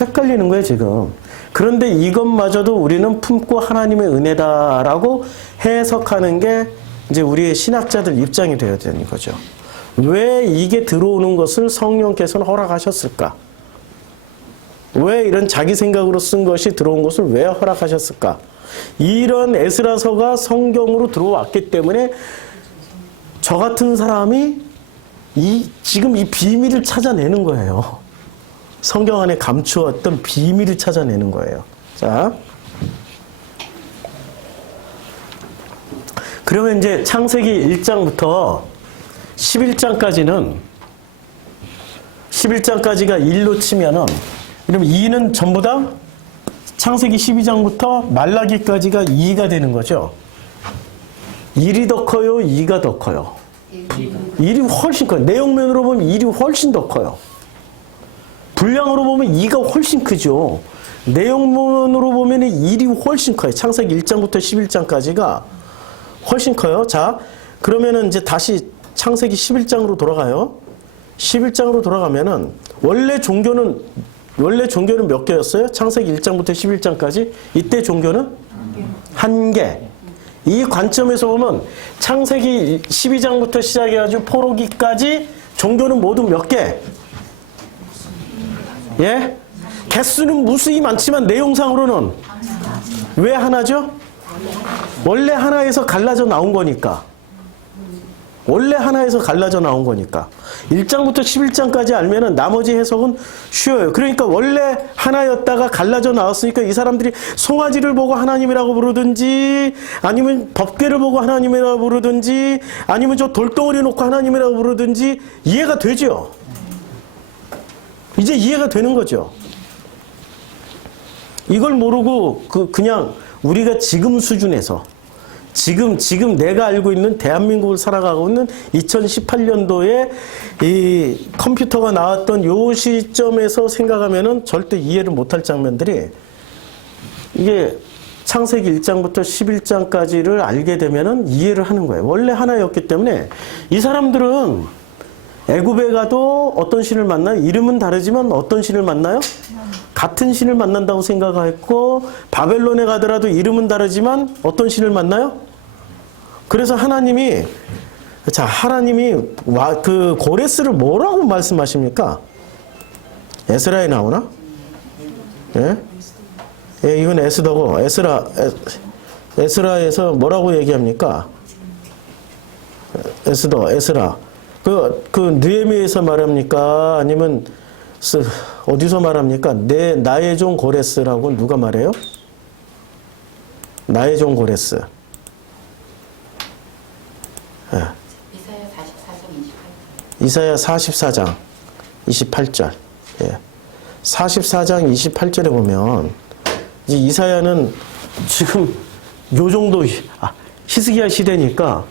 헷갈리는 거예요, 지금. 그런데 이것마저도 우리는 품고 하나님의 은혜다라고 해석하는 게 이제 우리의 신학자들 입장이 되어야 되는 거죠. 왜 이게 들어오는 것을 성령께서는 허락하셨을까? 왜 이런 자기 생각으로 쓴 것이 들어온 것을 왜 허락하셨을까? 이런 에스라서가 성경으로 들어왔기 때문에 저 같은 사람이 지금 이 비밀을 찾아내는 거예요. 성경 안에 감추었던 비밀을 찾아내는 거예요. 자, 그러면 이제 창세기 1장부터 11장까지가 1로 치면은, 그럼 2는 전부 다 창세기 12장부터 말라기까지가 2가 되는 거죠. 1이 더 커요? 2가 더 커요? 1이 훨씬 커요. 내용면으로 보면 1이 훨씬 더 커요. 분량으로 보면 2가 훨씬 크죠. 내용면으로 보면 1이 훨씬 커요. 창세기 1장부터 11장까지가 훨씬 커요. 자, 그러면은 이제 다시 창세기 11장으로 돌아가요. 11장으로 돌아가면은 원래 종교는 몇 개였어요? 창세기 1장부터 11장까지. 이때 종교는 한 개. 이 관점에서 보면 창세기 12장부터 시작해가지고 포로기까지 종교는 모두 몇 개? 예? 개수는 무수히 많지만 내용상으로는 왜 하나죠? 원래 하나에서 갈라져 나온 거니까. 원래 하나에서 갈라져 나온 거니까. 1장부터 11장까지 알면은 나머지 해석은 쉬워요. 그러니까 원래 하나였다가 갈라져 나왔으니까 이 사람들이 송아지를 보고 하나님이라고 부르든지, 아니면 법궤를 보고 하나님이라고 부르든지, 아니면 저 돌덩어리 놓고 하나님이라고 부르든지 이해가 되죠. 이제 이해가 되는 거죠. 이걸 모르고 그냥 우리가 지금 수준에서 지금 내가 알고 있는 대한민국을 살아가고 있는 2018년도에 이 컴퓨터가 나왔던 요 시점에서 생각하면은 절대 이해를 못할 장면들이 이게 창세기 1장부터 11장까지를 알게 되면은 이해를 하는 거예요. 원래 하나였기 때문에 이 사람들은 애굽에 가도 어떤 신을 만나요? 이름은 다르지만 어떤 신을 만나요? 같은 신을 만난다고 생각했고, 바벨론에 가더라도 이름은 다르지만 어떤 신을 만나요? 그래서 하나님이 그 고레스를 뭐라고 말씀하십니까? 에스라에 나오나? 예? 예, 이건 에스더고, 에스라에서 뭐라고 얘기합니까? 에스라. 그 느헤미야에서 말합니까? 아니면 어디서 말합니까? 나의 종 고레스라고 누가 말해요? 나의 종 고레스. 예. 이사야 44장 28절. 예. 44장 28절에 보면 이제 이사야는 지금 요 정도 히스기야 시대니까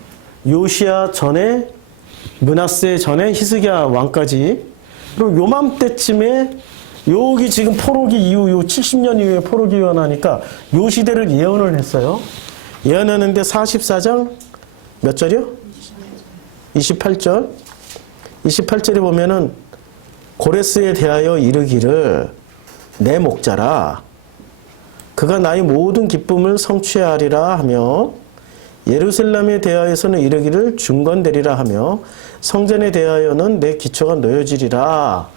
요시야 전에 므낫세 전에 히스기야 왕까지, 그리고 요맘때쯤에 여기 지금 포로기 이후 요 70년 이후에 포로기 유언하니까 요 시대를 예언을 했어요. 예언하는데 44장 몇 절이요? 28절. 28절에 보면은 고레스에 대하여 이르기를 내 목자라 그가 나의 모든 기쁨을 성취하리라 하며, 예루살렘에 대하여서는 이르기를 중건되리라 하며, 성전에 대하여는 내 기초가 놓여지리라.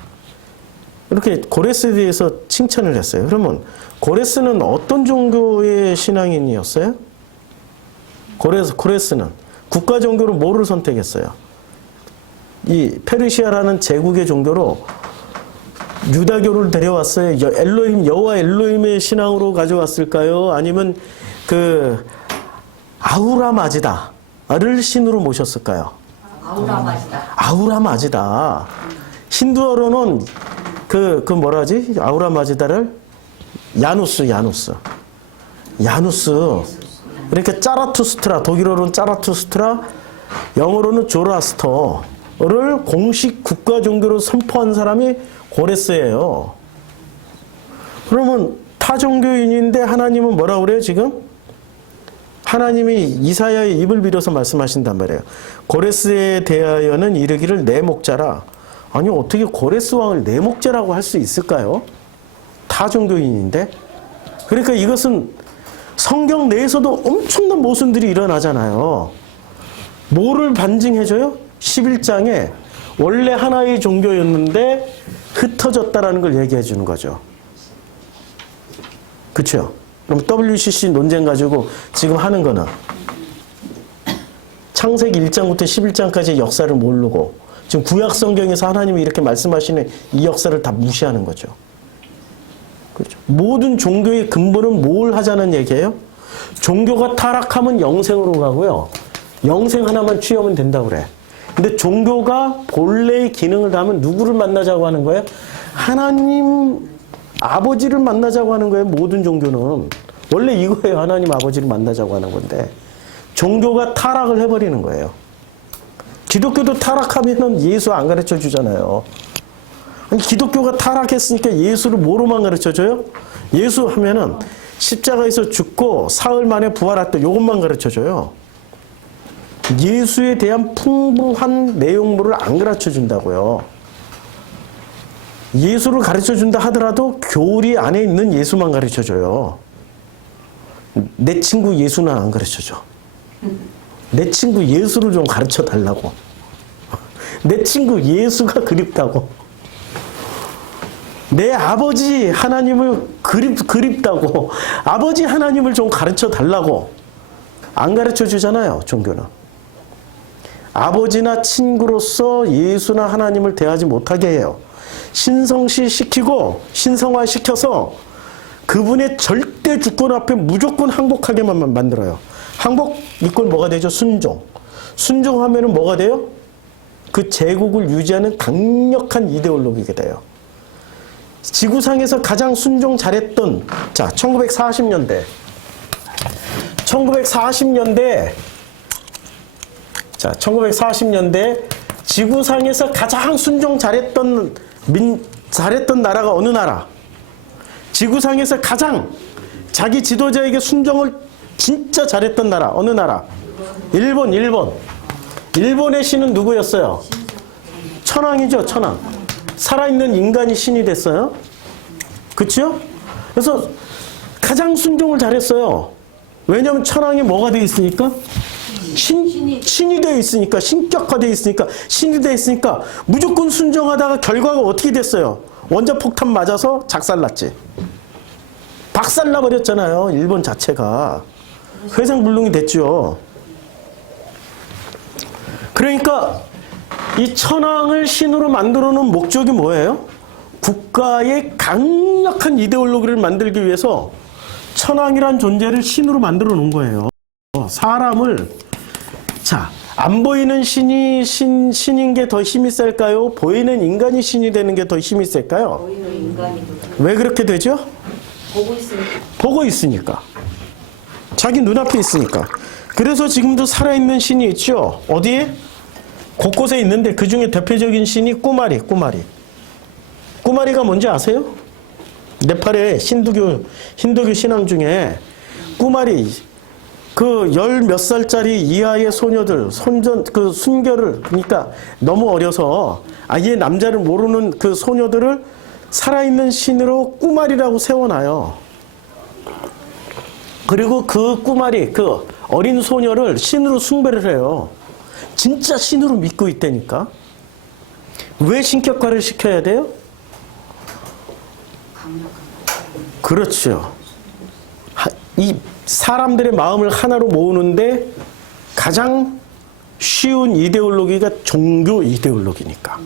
이렇게 고레스에 대해서 칭찬을 했어요. 그러면 고레스는 어떤 종교의 신앙인이었어요? 고레스는 국가 종교로 뭐를 선택했어요? 이 페르시아라는 제국의 종교로 유다교를 데려왔어요. 여호와 엘로힘의 신앙으로 가져왔을까요? 아니면 그 아우라 마지다를 신으로 모셨을까요? 아우라 마지다. 힌두어로는 그 뭐라지? 아우라 마지다를 야누스. 이렇게 짜라투스트라, 독일어로는 짜라투스트라, 영어로는 조라스터를 공식 국가 종교로 선포한 사람이 고레스예요. 그러면 타종교인인데 하나님은 뭐라고 그래요 지금? 하나님이 이사야의 입을 빌어서 말씀하신단 말이에요. 고레스에 대하여는 이르기를 내 목자라. 아니 어떻게 고레스 왕을 내 목자라고 할 수 있을까요? 타종교인인데. 그러니까 이것은 성경 내에서도 엄청난 모순들이 일어나잖아요. 뭐를 반증해줘요? 11장에 원래 하나의 종교였는데 흩어졌다라는 걸 얘기해 주는 거죠. 그렇죠? 그럼 WCC 논쟁 가지고 지금 하는 거는 창세기 1장부터 11장까지의 역사를 모르고 지금 구약 성경에서 하나님이 이렇게 말씀하시는 이 역사를 다 무시하는 거죠. 그렇죠? 모든 종교의 근본은 뭘 하자는 얘기예요? 종교가 타락하면 영생으로 가고요. 영생 하나만 취하면 된다고 그래. 근데 종교가 본래의 기능을 다하면 누구를 만나자고 하는 거예요? 하나님 아버지를 만나자고 하는 거예요. 모든 종교는. 원래 이거예요. 하나님 아버지를 만나자고 하는 건데 종교가 타락을 해버리는 거예요. 기독교도 타락하면 예수 안 가르쳐 주잖아요. 아니, 기독교가 타락했으니까 예수를 뭐로만 가르쳐 줘요? 예수 하면은 십자가에서 죽고 사흘 만에 부활했다. 요것만 가르쳐 줘요. 예수에 대한 풍부한 내용물을 안 가르쳐 준다고요. 예수를 가르쳐 준다 하더라도 교리 안에 있는 예수만 가르쳐 줘요. 내 친구 예수는 안 가르쳐 줘. 내 친구 예수를 좀 가르쳐 달라고. 내 친구 예수가 그립다고. 내 아버지 하나님을 그립다고. 아버지 하나님을 좀 가르쳐 달라고. 안 가르쳐 주잖아요, 종교는. 아버지나 친구로서 예수나 하나님을 대하지 못하게 해요. 신성시시키고 신성화시켜서 그분의 절대 주권 앞에 무조건 항복하게만 만들어요. 항복 이꼴 뭐가 되죠? 순종. 순종하면은 뭐가 돼요? 그 제국을 유지하는 강력한 이데올로기가 돼요. 지구상에서 가장 순종 잘했던 1940년대 자, 1940년대 지구상에서 가장 순종 잘했던 나라가 어느 나라? 지구상에서 가장 자기 지도자에게 순종을 진짜 잘했던 나라 어느 나라? 일본. 일본의 신은 누구였어요? 천황이죠. 천황. 살아있는 인간이 신이 됐어요. 그렇죠? 그래서 가장 순종을 잘했어요. 왜냐하면 천황이 뭐가 되어 있으니까? 신이 되어 있으니까, 신격화되어 있으니까, 신이 되어 있으니까 무조건 순종하다가 결과가 어떻게 됐어요? 원자폭탄 맞아서 작살났지. 박살나 버렸잖아요. 일본 자체가. 회생불능이 됐죠. 그러니까 이 천황을 신으로 만들어 놓은 목적이 뭐예요? 국가의 강력한 이데올로기를 만들기 위해서 천황이란 존재를 신으로 만들어 놓은 거예요. 사람을 안 보이는 신이 신인 게 더 힘이 셀까요? 보이는 인간이 신이 되는 게 더 힘이 셀까요? 보이는 인간이 왜 그렇게 되죠? 보고 있으니까. 자기 눈앞에 있으니까. 그래서 지금도 살아있는 신이 있죠. 어디에? 곳곳에 있는데 그 중에 대표적인 신이 꾸마리. 꾸마리가 뭔지 아세요? 네팔의 힌두교 신앙 중에 꾸마리, 그 열 몇 살짜리 이하의 소녀들, 순결을, 그러니까 너무 어려서 아예 남자를 모르는 그 소녀들을 살아있는 신으로 꾸마리라고 세워놔요. 그리고 그 꾸마리, 그 어린 소녀를 신으로 숭배를 해요. 진짜 신으로 믿고 있다니까. 왜 신격화를 시켜야 돼요? 그렇죠. 이 사람들의 마음을 하나로 모으는데 가장 쉬운 이데올로기가 종교 이데올로기니까.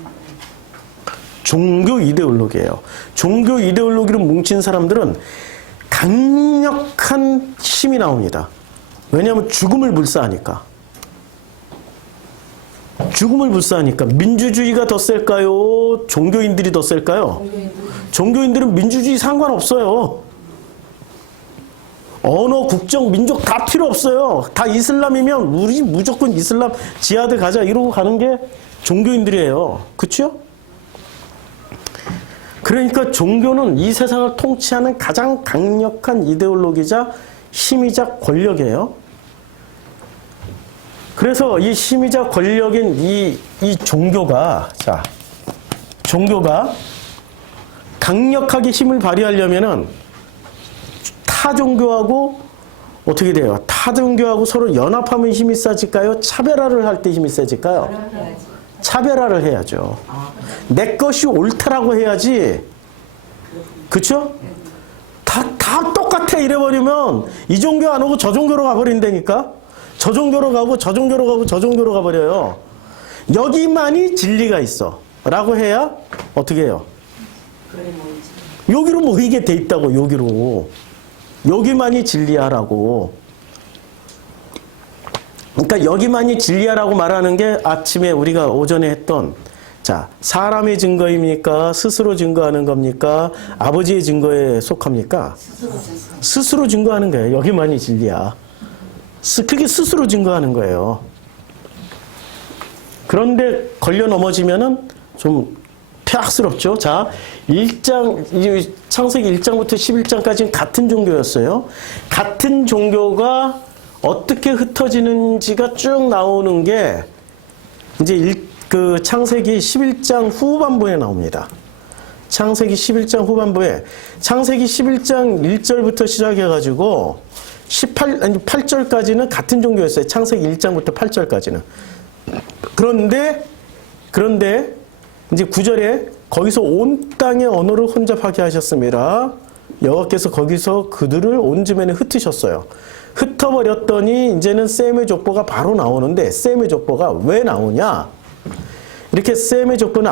종교 이데올로기예요. 종교 이데올로기를 뭉친 사람들은 강력한 힘이 나옵니다. 왜냐하면 죽음을 불사하니까. 민주주의가 더 셀까요? 종교인들이 더 셀까요? 종교인들은 민주주의 상관없어요. 언어, 국적, 민족 다 필요 없어요. 다 이슬람이면 우리 무조건 이슬람 지하드 가자 이러고 가는 게 종교인들이에요. 그렇죠? 그러니까 종교는 이 세상을 통치하는 가장 강력한 이데올로기자 힘이자 권력이에요. 그래서 이 힘이자 권력인 이 종교가 강력하게 힘을 발휘하려면은 타 종교하고 어떻게 돼요? 타 종교하고 서로 연합하면 힘이 세질까요? 차별화를 할 때 힘이 세질까요? 차별화를 해야죠. 내 것이 옳다라고 해야지. 그쵸? 다 똑같아 이래버리면 이 종교 안 오고 저 종교로 가버린다니까? 저 종교로 가고 저 종교로 가고 저 종교로 가버려요. 여기만이 진리가 있어 라고 해야 어떻게 해요? 여기로 모이게 돼 있다고. 여기만이 진리야라고. 그러니까 여기만이 진리야라고 말하는 게 아침에 우리가 오전에 했던 사람의 증거입니까? 스스로 증거하는 겁니까? 아버지의 증거에 속합니까? 스스로 증거하는 거예요. 여기만이 진리야. 그게 스스로 증거하는 거예요. 그런데 걸려 넘어지면은 좀 폐악스럽죠. 창세기 1장부터 11장까지는 같은 종교였어요. 같은 종교가 어떻게 흩어지는지가 쭉 나오는 게 이제 창세기 11장 후반부에 나옵니다. 창세기 11장 후반부에 창세기 11장 1절부터 시작해가지고 8절까지는 같은 종교였어요. 창세기 1장부터 8절까지는. 그런데 이제 9절에 거기서 온 땅의 언어를 혼잡하게 하셨습니다. 여호와께서 거기서 그들을 온 즈면에 흩으셨어요. 흩어버렸더니 이제는 셈의 족보가 바로 나오는데 셈의 족보가 왜 나오냐? 이렇게 셈의 족보는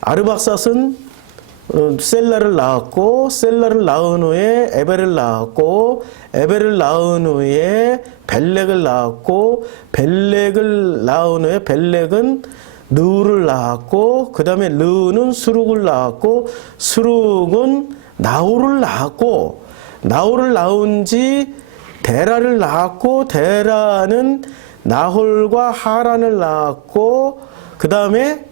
아르박삿은 셀라를 낳았고 셀라를 낳은 후에 에벨을 낳았고 에벨을 낳은 후에 벨렉을 낳았고 벨렉을 낳은 후에 벨렉은 르우를 낳았고 그 다음에 르우는 수룩을 낳았고 수룩은 나홀을 낳았고 나홀을 낳은 지 데라를 낳았고 데라는 나홀과 하란을 낳았고 그 다음에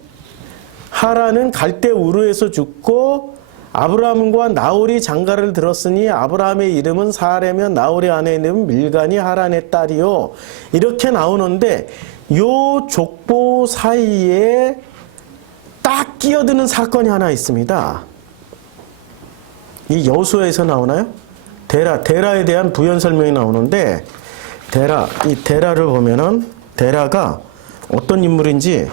하란은 갈대 우르에서 죽고 아브라함과 나홀이 장가를 들었으니 아브라함의 이름은 사레며 나홀의 아내의 이름은 밀간이 하란의 딸이요. 이렇게 나오는데 요 족보 사이에 딱 끼어드는 사건이 하나 있습니다. 이 여호수아에서 나오나요? 데라에 대한 부연 설명이 나오는데 이 데라를 보면은 데라가 어떤 인물인지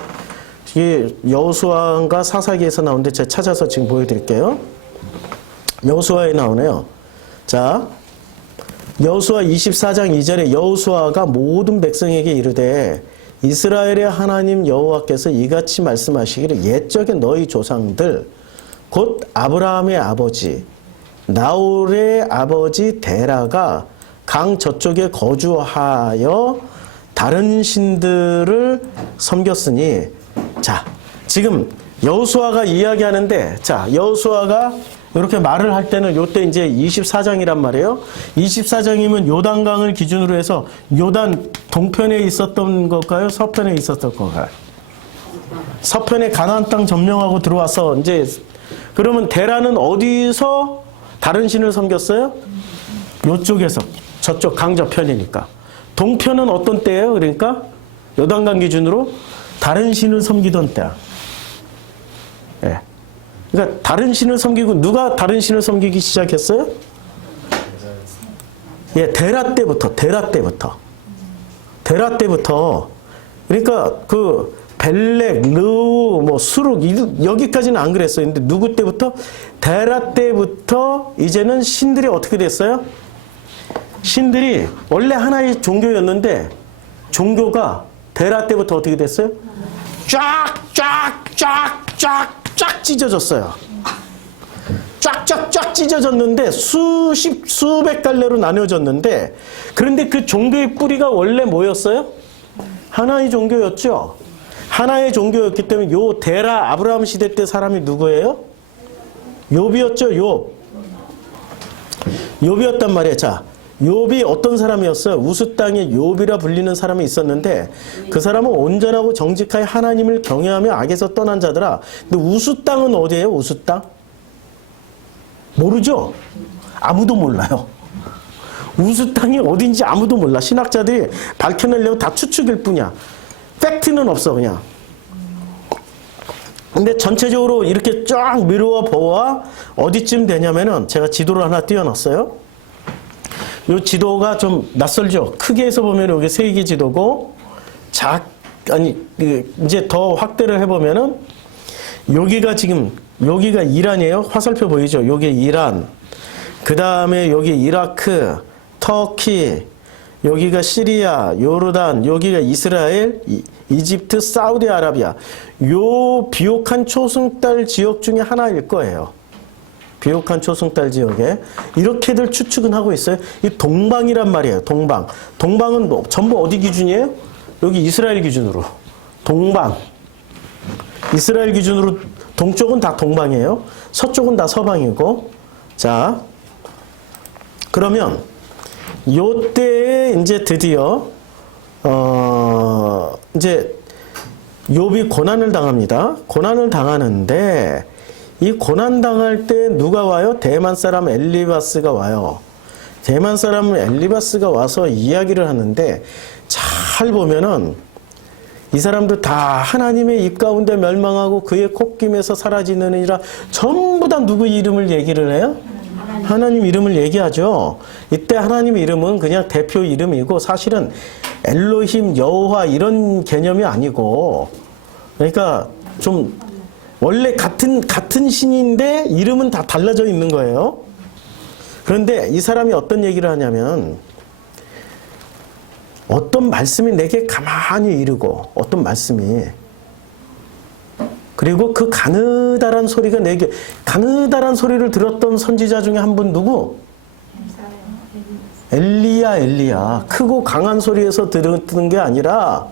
이게 여호수아인가 사사기에서 나오는데 제가 찾아서 지금 보여드릴게요. 여호수아에 나오네요. 자, 여호수아 24장 2절에 여호수아가 모든 백성에게 이르되 이스라엘의 하나님 여호와께서 이같이 말씀하시기를 옛적에 너희 조상들 곧 아브라함의 아버지 나홀의 아버지 데라가 강 저쪽에 거주하여 다른 신들을 섬겼으니 자 지금 여호수아가 이야기하는데 자 여호수아가 이렇게 말을 할 때는 요때 이제 24장이란 말이에요. 24장이면 요단강을 기준으로 해서 요단 동편에 있었던 걸까요? 서편에 있었던 걸까요? 서편에 가나안 땅 점령하고 들어와서 이제 그러면 데라는 어디서 다른 신을 섬겼어요? 요쪽에서 저쪽 강저편이니까. 동편은 어떤 때예요? 그러니까 요단강 기준으로 다른 신을 섬기던 때야. 예. 그러니까 다른 신을 섬기고 누가 다른 신을 섬기기 시작했어요? 예, 데라 때부터. 그러니까 그 벨렉, 르우, 뭐 수룩 여기까지는 안 그랬어요. 근데 누구 때부터? 데라 때부터 이제는 신들이 어떻게 됐어요? 신들이 원래 하나의 종교였는데 종교가 데라 때부터 어떻게 됐어요? 쫙 찢어졌어요. 쫙 찢어졌는데 수백 갈래로 나뉘어졌는데 그런데 그 종교의 뿌리가 원래 뭐였어요? 하나의 종교였죠. 하나의 종교였기 때문에 요 데라 아브라함 시대 때 사람이 누구예요? 욥이었죠. 욥이었단 말이에요. 자, 욥이 어떤 사람이었어요? 우스 땅에 욥이라 불리는 사람이 있었는데 그 사람은 온전하고 정직하게 하나님을 경외하며 악에서 떠난 자더라. 근데 우스 땅은 어디예요? 우스 땅? 모르죠? 아무도 몰라요. 우스 땅이 어딘지 아무도 몰라. 신학자들이 밝혀내려고 다 추측일 뿐이야. 팩트는 없어 그냥. 근데 전체적으로 이렇게 쫙 미루어 보아 어디쯤 되냐면은 제가 지도를 하나 띄워놨어요. 이 지도가 좀 낯설죠. 크게 해서 보면 여기 세계 지도고 이제 더 확대를 해보면은 여기가 이란이에요. 화살표 보이죠? 여기 이란. 그 다음에 여기 이라크, 터키, 여기가 시리아, 요르단, 여기가 이스라엘, 이집트, 사우디아라비아. 요 비옥한 초승달 지역 중에 하나일 거예요. 비옥한 초승달 지역에. 이렇게들 추측은 하고 있어요. 이 동방이란 말이에요. 동방은 뭐 전부 어디 기준이에요? 여기 이스라엘 기준으로. 동방. 이스라엘 기준으로 동쪽은 다 동방이에요. 서쪽은 다 서방이고. 자, 그러면 요때에 이제 드디어 이제 욥이 고난을 당합니다. 고난을 당하는데 이 고난 당할 때 누가 와요? 대만 사람 엘리바스가 와요. 대만 사람 엘리바스가 와서 이야기를 하는데 잘 보면은 이 사람들 다 하나님의 입 가운데 멸망하고 그의 콧김에서 사라지느니라 전부 다 누구 이름을 얘기를 해요? 하나님 이름을 얘기하죠. 이때 하나님 이름은 그냥 대표 이름이고 사실은 엘로힘, 여호와 이런 개념이 아니고 그러니까 좀 원래 같은 신인데 이름은 다 달라져 있는 거예요. 그런데 이 사람이 어떤 얘기를 하냐면 어떤 말씀이 내게 가만히 이르고 어떤 말씀이 그리고 그 가느다란 소리가 내게 가느다란 소리를 들었던 선지자 중에 한 분 누구? 엘리야. 크고 강한 소리에서 들은 게 아니라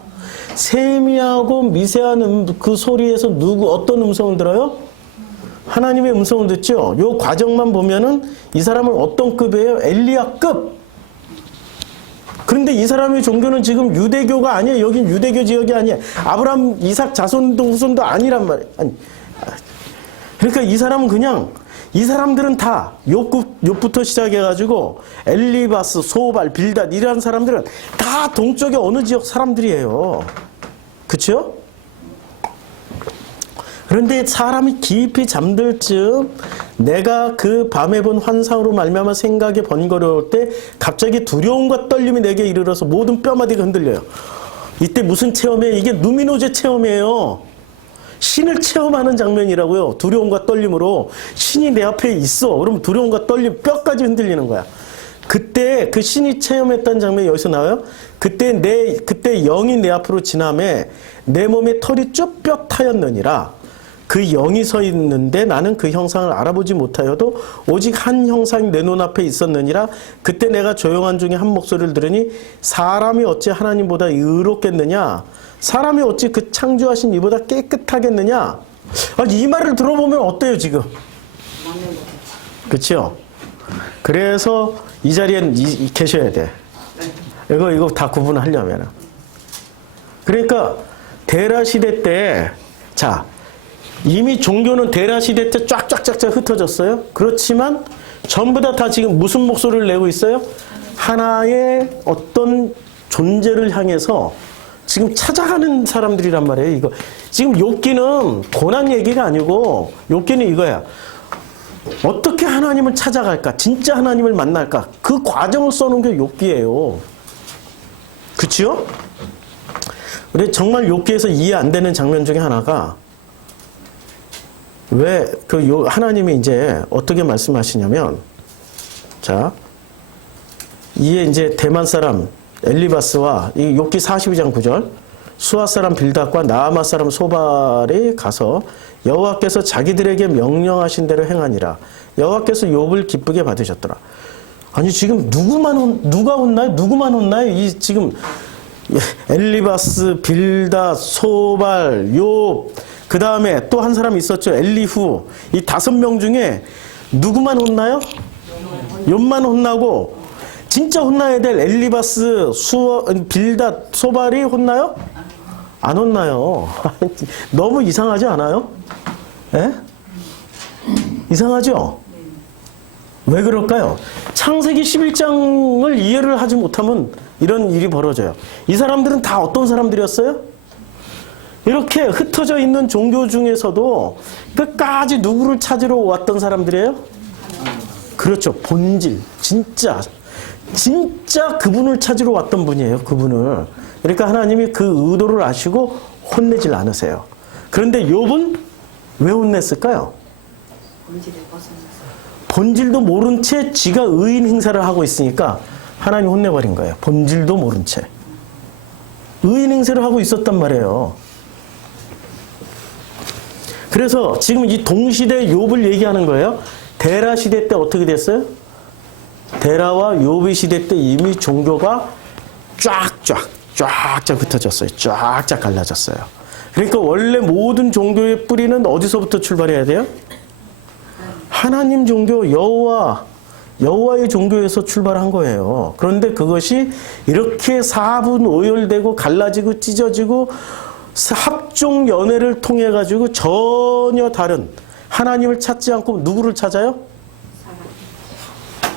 세미하고 미세한 그 소리에서 어떤 음성을 들어요? 하나님의 음성을 듣죠. 요 과정만 보면은 이 사람은 어떤 급이에요? 엘리야급. 그런데 이 사람의 종교는 지금 유대교가 아니에요. 여긴 유대교 지역이 아니에요. 아브라함, 이삭 자손도 후손도 아니란 말이에요. 그러니까 이 사람은 그냥 이 사람들은 다 욥부터 시작해가지고 엘리바스, 소발, 빌닷 이런 사람들은 다 동쪽의 어느 지역 사람들이에요. 그렇죠? 그런데 사람이 깊이 잠들 즈음 내가 그 밤에 본 환상으로 말미암아 생각에 번거로울 때 갑자기 두려움과 떨림이 내게 이르러서 모든 뼈마디가 흔들려요. 이때 무슨 체험이에요? 이게 누미노제 체험이에요. 신을 체험하는 장면이라고요. 두려움과 떨림으로 신이 내 앞에 있어. 그러면 두려움과 떨림, 뼈까지 흔들리는 거야. 그때 그 신이 체험했던 장면이 여기서 나와요. 그때 영이 내 앞으로 지나매 내 몸에 털이 쭉 뼈 타였느니라. 그 영이 서 있는데 나는 그 형상을 알아보지 못하여도 오직 한 형상이 내 눈앞에 있었느니라. 그때 내가 조용한 중에 한 목소리를 들으니 사람이 어찌 하나님보다 의롭겠느냐? 사람이 어찌 그 창조하신 이보다 깨끗하겠느냐? 이 말을 들어보면 어때요 지금? 그렇죠? 그래서 이 자리에 계셔야 돼. 이거 다 구분하려면. 그러니까 데라 시대 때, 자, 이미 종교는 데라 시대 때 쫙쫙쫙쫙 흩어졌어요. 그렇지만 전부 다 지금 무슨 목소리를 내고 있어요? 하나의 어떤 존재를 향해서 지금 찾아가는 사람들이란 말이에요. 이거 지금 욥기는 고난 얘기가 아니고 욥기는 이거야. 어떻게 하나님을 찾아갈까? 진짜 하나님을 만날까? 그 과정을 써놓은 게 욥기예요. 그치요? 그래 정말 욥기에서 이해 안 되는 장면 중에 하나가 왜 그 하나님이 이제 어떻게 말씀하시냐면, 자, 이에 이제 대만 사람 엘리바스와 이 욥기 42장 9절 수아 사람 빌닷과 나아마 사람 소발이 가서 여호와께서 자기들에게 명령하신 대로 행하니라. 여호와께서 욥을 기쁘게 받으셨더라. 아니 지금 누가 혼나요? 누구만 혼나요? 이 지금 엘리바스, 빌닷, 소발, 욥, 그 다음에 또 한 사람 있었죠. 엘리후. 이 5명 중에 누구만 혼나요? 욥만 혼나고, 진짜 혼나야 될 엘리바스, 빌닷, 소발이 혼나요? 안 혼나요. 너무 이상하지 않아요? 예? 이상하죠? 왜 그럴까요? 창세기 11장을 이해를 하지 못하면 이런 일이 벌어져요. 이 사람들은 다 어떤 사람들이었어요? 이렇게 흩어져 있는 종교 중에서도 끝까지 누구를 찾으러 왔던 사람들이에요? 그렇죠. 본질. 진짜 그분을 찾으러 왔던 분이에요. 그분을. 그러니까 하나님이 그 의도를 아시고 혼내질 않으세요. 그런데 욥은 왜 혼냈을까요? 본질도 모른 채 지가 의인 행사를 하고 있으니까 하나님 혼내버린 거예요. 본질도 모른 채. 의인 행세를 하고 있었단 말이에요. 그래서 지금 이 동시대 욥을 얘기하는 거예요. 데라 시대 때 어떻게 됐어요? 데라와 욥의 시대 때 이미 종교가 쫙쫙 흩어졌어요. 쫙쫙 갈라졌어요. 그러니까 원래 모든 종교의 뿌리는 어디서부터 출발해야 돼요? 하나님 종교, 여호와의 종교에서 출발한 거예요. 그런데 그것이 이렇게 사분오열되고 갈라지고 찢어지고 합종 연애를 통해 가지고 전혀 다른 하나님을 찾지 않고 누구를 찾아요?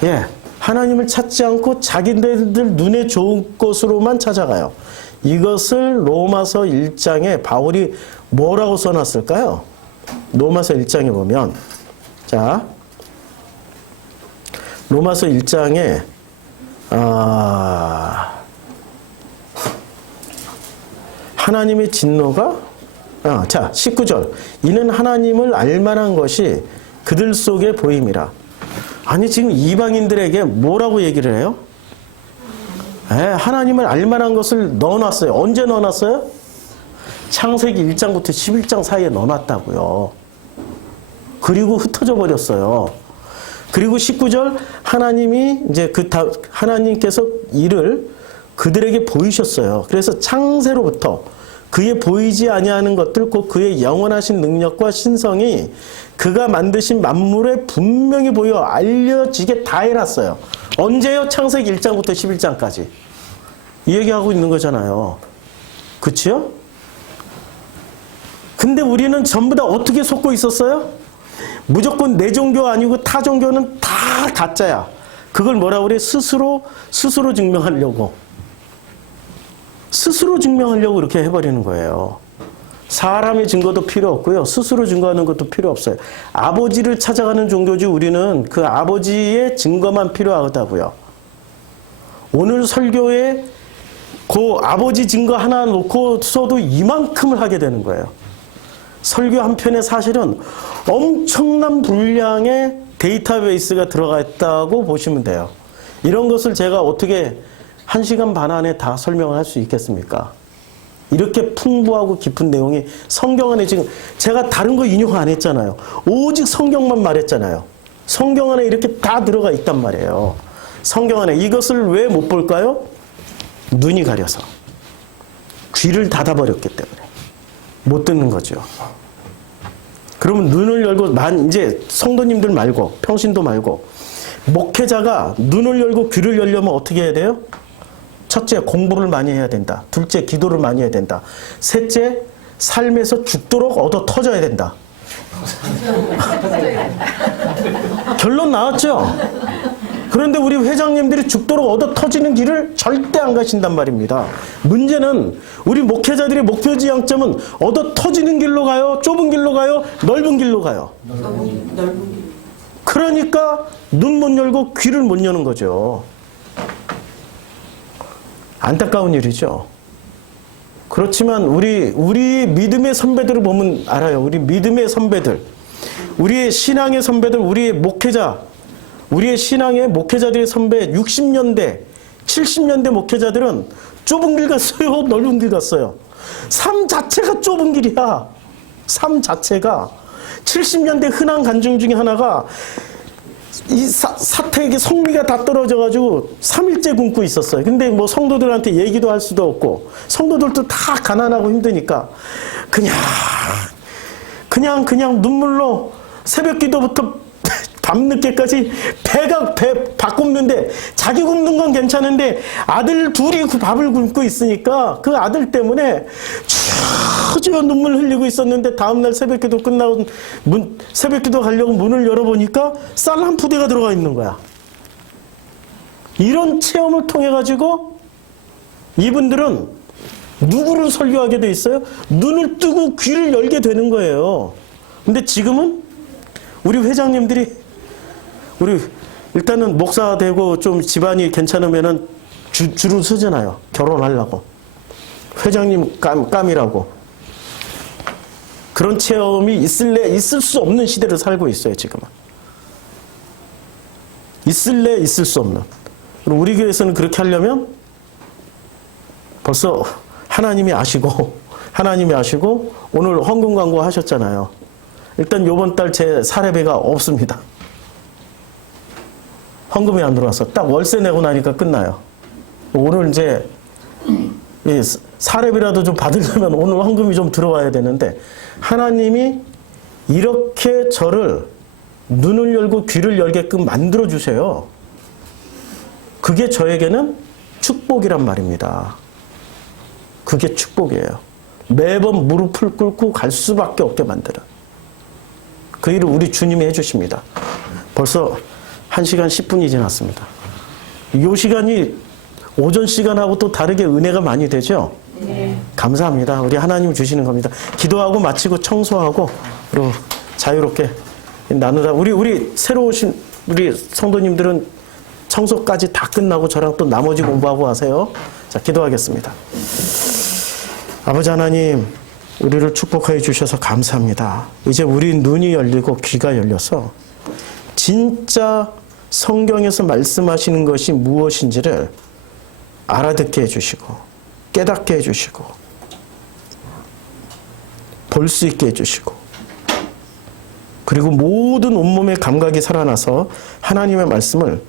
예, 하나님을 찾지 않고 자기들 눈에 좋은 것으로만 찾아가요. 이것을 로마서 1장에 바울이 뭐라고 써놨을까요? 로마서 1장에 보면, 자, 로마서 1장에 하나님의 진노가 자 19절 이는 하나님을 알만한 것이 그들 속에 보임이라. 아니 지금 이방인들에게 뭐라고 얘기를 해요? 하나님을 알만한 것을 넣어놨어요. 언제 넣어놨어요? 창세기 1장부터 11장 사이에 넣어놨다고요. 그리고 흩어져 버렸어요. 그리고 19절 하나님이 이제 하나님께서 이를 그들에게 보이셨어요. 그래서 창세로부터 그의 보이지 아니하는 것들 곧 그의 영원하신 능력과 신성이 그가 만드신 만물에 분명히 보여 알려지게 다 해놨어요. 언제요? 창세기 1장부터 11장까지. 이 얘기하고 있는 거잖아요. 그치요? 근데 우리는 전부 다 어떻게 속고 있었어요? 무조건 내 종교 아니고 타 종교는 다 가짜야. 그걸 뭐라 그래? 스스로 증명하려고. 스스로 증명하려고 이렇게 해버리는 거예요. 사람의 증거도 필요 없고요. 스스로 증거하는 것도 필요 없어요. 아버지를 찾아가는 종교지 우리는 그 아버지의 증거만 필요하다고요. 오늘 설교에 그 아버지 증거 하나 놓고서도 이만큼을 하게 되는 거예요. 설교 한 편에 사실은 엄청난 분량의 데이터베이스가 들어가 있다고 보시면 돼요. 이런 것을 제가 어떻게 1시간 반 안에 다 설명을 할 수 있겠습니까? 이렇게 풍부하고 깊은 내용이 성경 안에 지금 제가 다른 거 인용 안 했잖아요. 오직 성경만 말했잖아요. 성경 안에 이렇게 다 들어가 있단 말이에요. 성경 안에 이것을 왜 못 볼까요? 눈이 가려서. 귀를 닫아버렸기 때문에. 못 듣는 거죠. 그러면 눈을 열고, 이제 성도님들 말고, 평신도 말고, 목회자가 눈을 열고 귀를 열려면 어떻게 해야 돼요? 첫째, 공부를 많이 해야 된다. 둘째, 기도를 많이 해야 된다. 셋째, 삶에서 죽도록 얻어 터져야 된다. 결론 나왔죠? 그런데 우리 회장님들이 죽도록 얻어 터지는 길을 절대 안 가신단 말입니다. 문제는 우리 목회자들의 목표 지향점은 얻어 터지는 길로 가요? 좁은 길로 가요? 넓은 길로 가요? 넓은 길. 그러니까 눈 못 열고 귀를 못 여는 거죠. 안타까운 일이죠. 그렇지만 우리 믿음의 선배들을 보면 알아요. 우리 믿음의 선배들, 우리의 신앙의 선배들, 우리의 목회자, 우리의 신앙의 목회자들의 선배 60년대, 70년대 목회자들은 좁은 길 갔어요? 넓은 길 갔어요? 삶 자체가 좁은 길이야. 삶 자체가. 70년대 흔한 간증 중에 하나가 이 사택의 성미가 다 떨어져가지고 3일째 굶고 있었어요. 근데 뭐 성도들한테 얘기도 할 수도 없고 성도들도 다 가난하고 힘드니까 그냥 눈물로 새벽 기도부터 밤늦게까지 밥 굶는데 자기 굶는 건 괜찮은데 아들 둘이 밥을 굶고 있으니까 그 아들 때문에 주저 눈물 흘리고 있었는데 다음날 새벽기도 끝나고 새벽기도 가려고 문을 열어보니까 쌀 한 푸대가 들어가 있는 거야. 이런 체험을 통해 가지고 이분들은 누구를 설교하게 돼 있어요? 눈을 뜨고 귀를 열게 되는 거예요. 근데 지금은 우리 회장님들이 일단은 목사 되고 좀 집안이 괜찮으면은 줄을 서잖아요. 결혼하려고. 회장님 깜이라고. 그런 체험이 있을 수 없는 시대를 살고 있어요, 지금은. 있을 수 없는. 우리 교회에서는 그렇게 하려면 벌써 하나님이 아시고 오늘 헌금 광고 하셨잖아요. 일단 요번 달 제 사례비가 없습니다. 헌금이 안 들어왔어. 딱 월세 내고 나니까 끝나요. 오늘 이제 사례비라도 좀 받으려면 오늘 헌금이 좀 들어와야 되는데 하나님이 이렇게 저를 눈을 열고 귀를 열게끔 만들어 주세요. 그게 저에게는 축복이란 말입니다. 그게 축복이에요. 매번 무릎을 꿇고 갈 수밖에 없게 만드는 그 일을 우리 주님이 해주십니다. 벌써 1시간 10분이 지났습니다. 이 시간이 오전 시간하고 또 다르게 은혜가 많이 되죠? 네. 감사합니다. 우리 하나님 주시는 겁니다. 기도하고 마치고 청소하고 그리고 자유롭게 나누다. 우리 새로 오신 우리 성도님들은 청소까지 다 끝나고 저랑 또 나머지 공부하고 하세요. 자, 기도하겠습니다. 아버지 하나님, 우리를 축복하여 주셔서 감사합니다. 이제 우리 눈이 열리고 귀가 열려서 진짜 성경에서 말씀하시는 것이 무엇인지를 알아듣게 해주시고 깨닫게 해주시고 볼 수 있게 해주시고 그리고 모든 온몸의 감각이 살아나서 하나님의 말씀을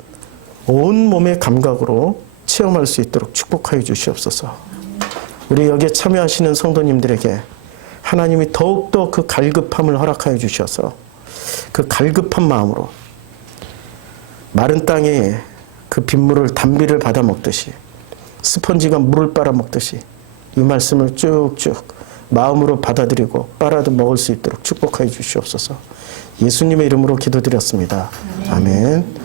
온몸의 감각으로 체험할 수 있도록 축복하여 주시옵소서. 우리 여기에 참여하시는 성도님들에게 하나님이 더욱더 그 갈급함을 허락하여 주셔서 그 갈급한 마음으로 마른 땅에 그 빗물을 단비를 받아 먹듯이 스펀지가 물을 빨아 먹듯이 이 말씀을 쭉쭉 마음으로 받아들이고 빨아도 먹을 수 있도록 축복하여 주시옵소서. 예수님의 이름으로 기도드렸습니다. 아멘.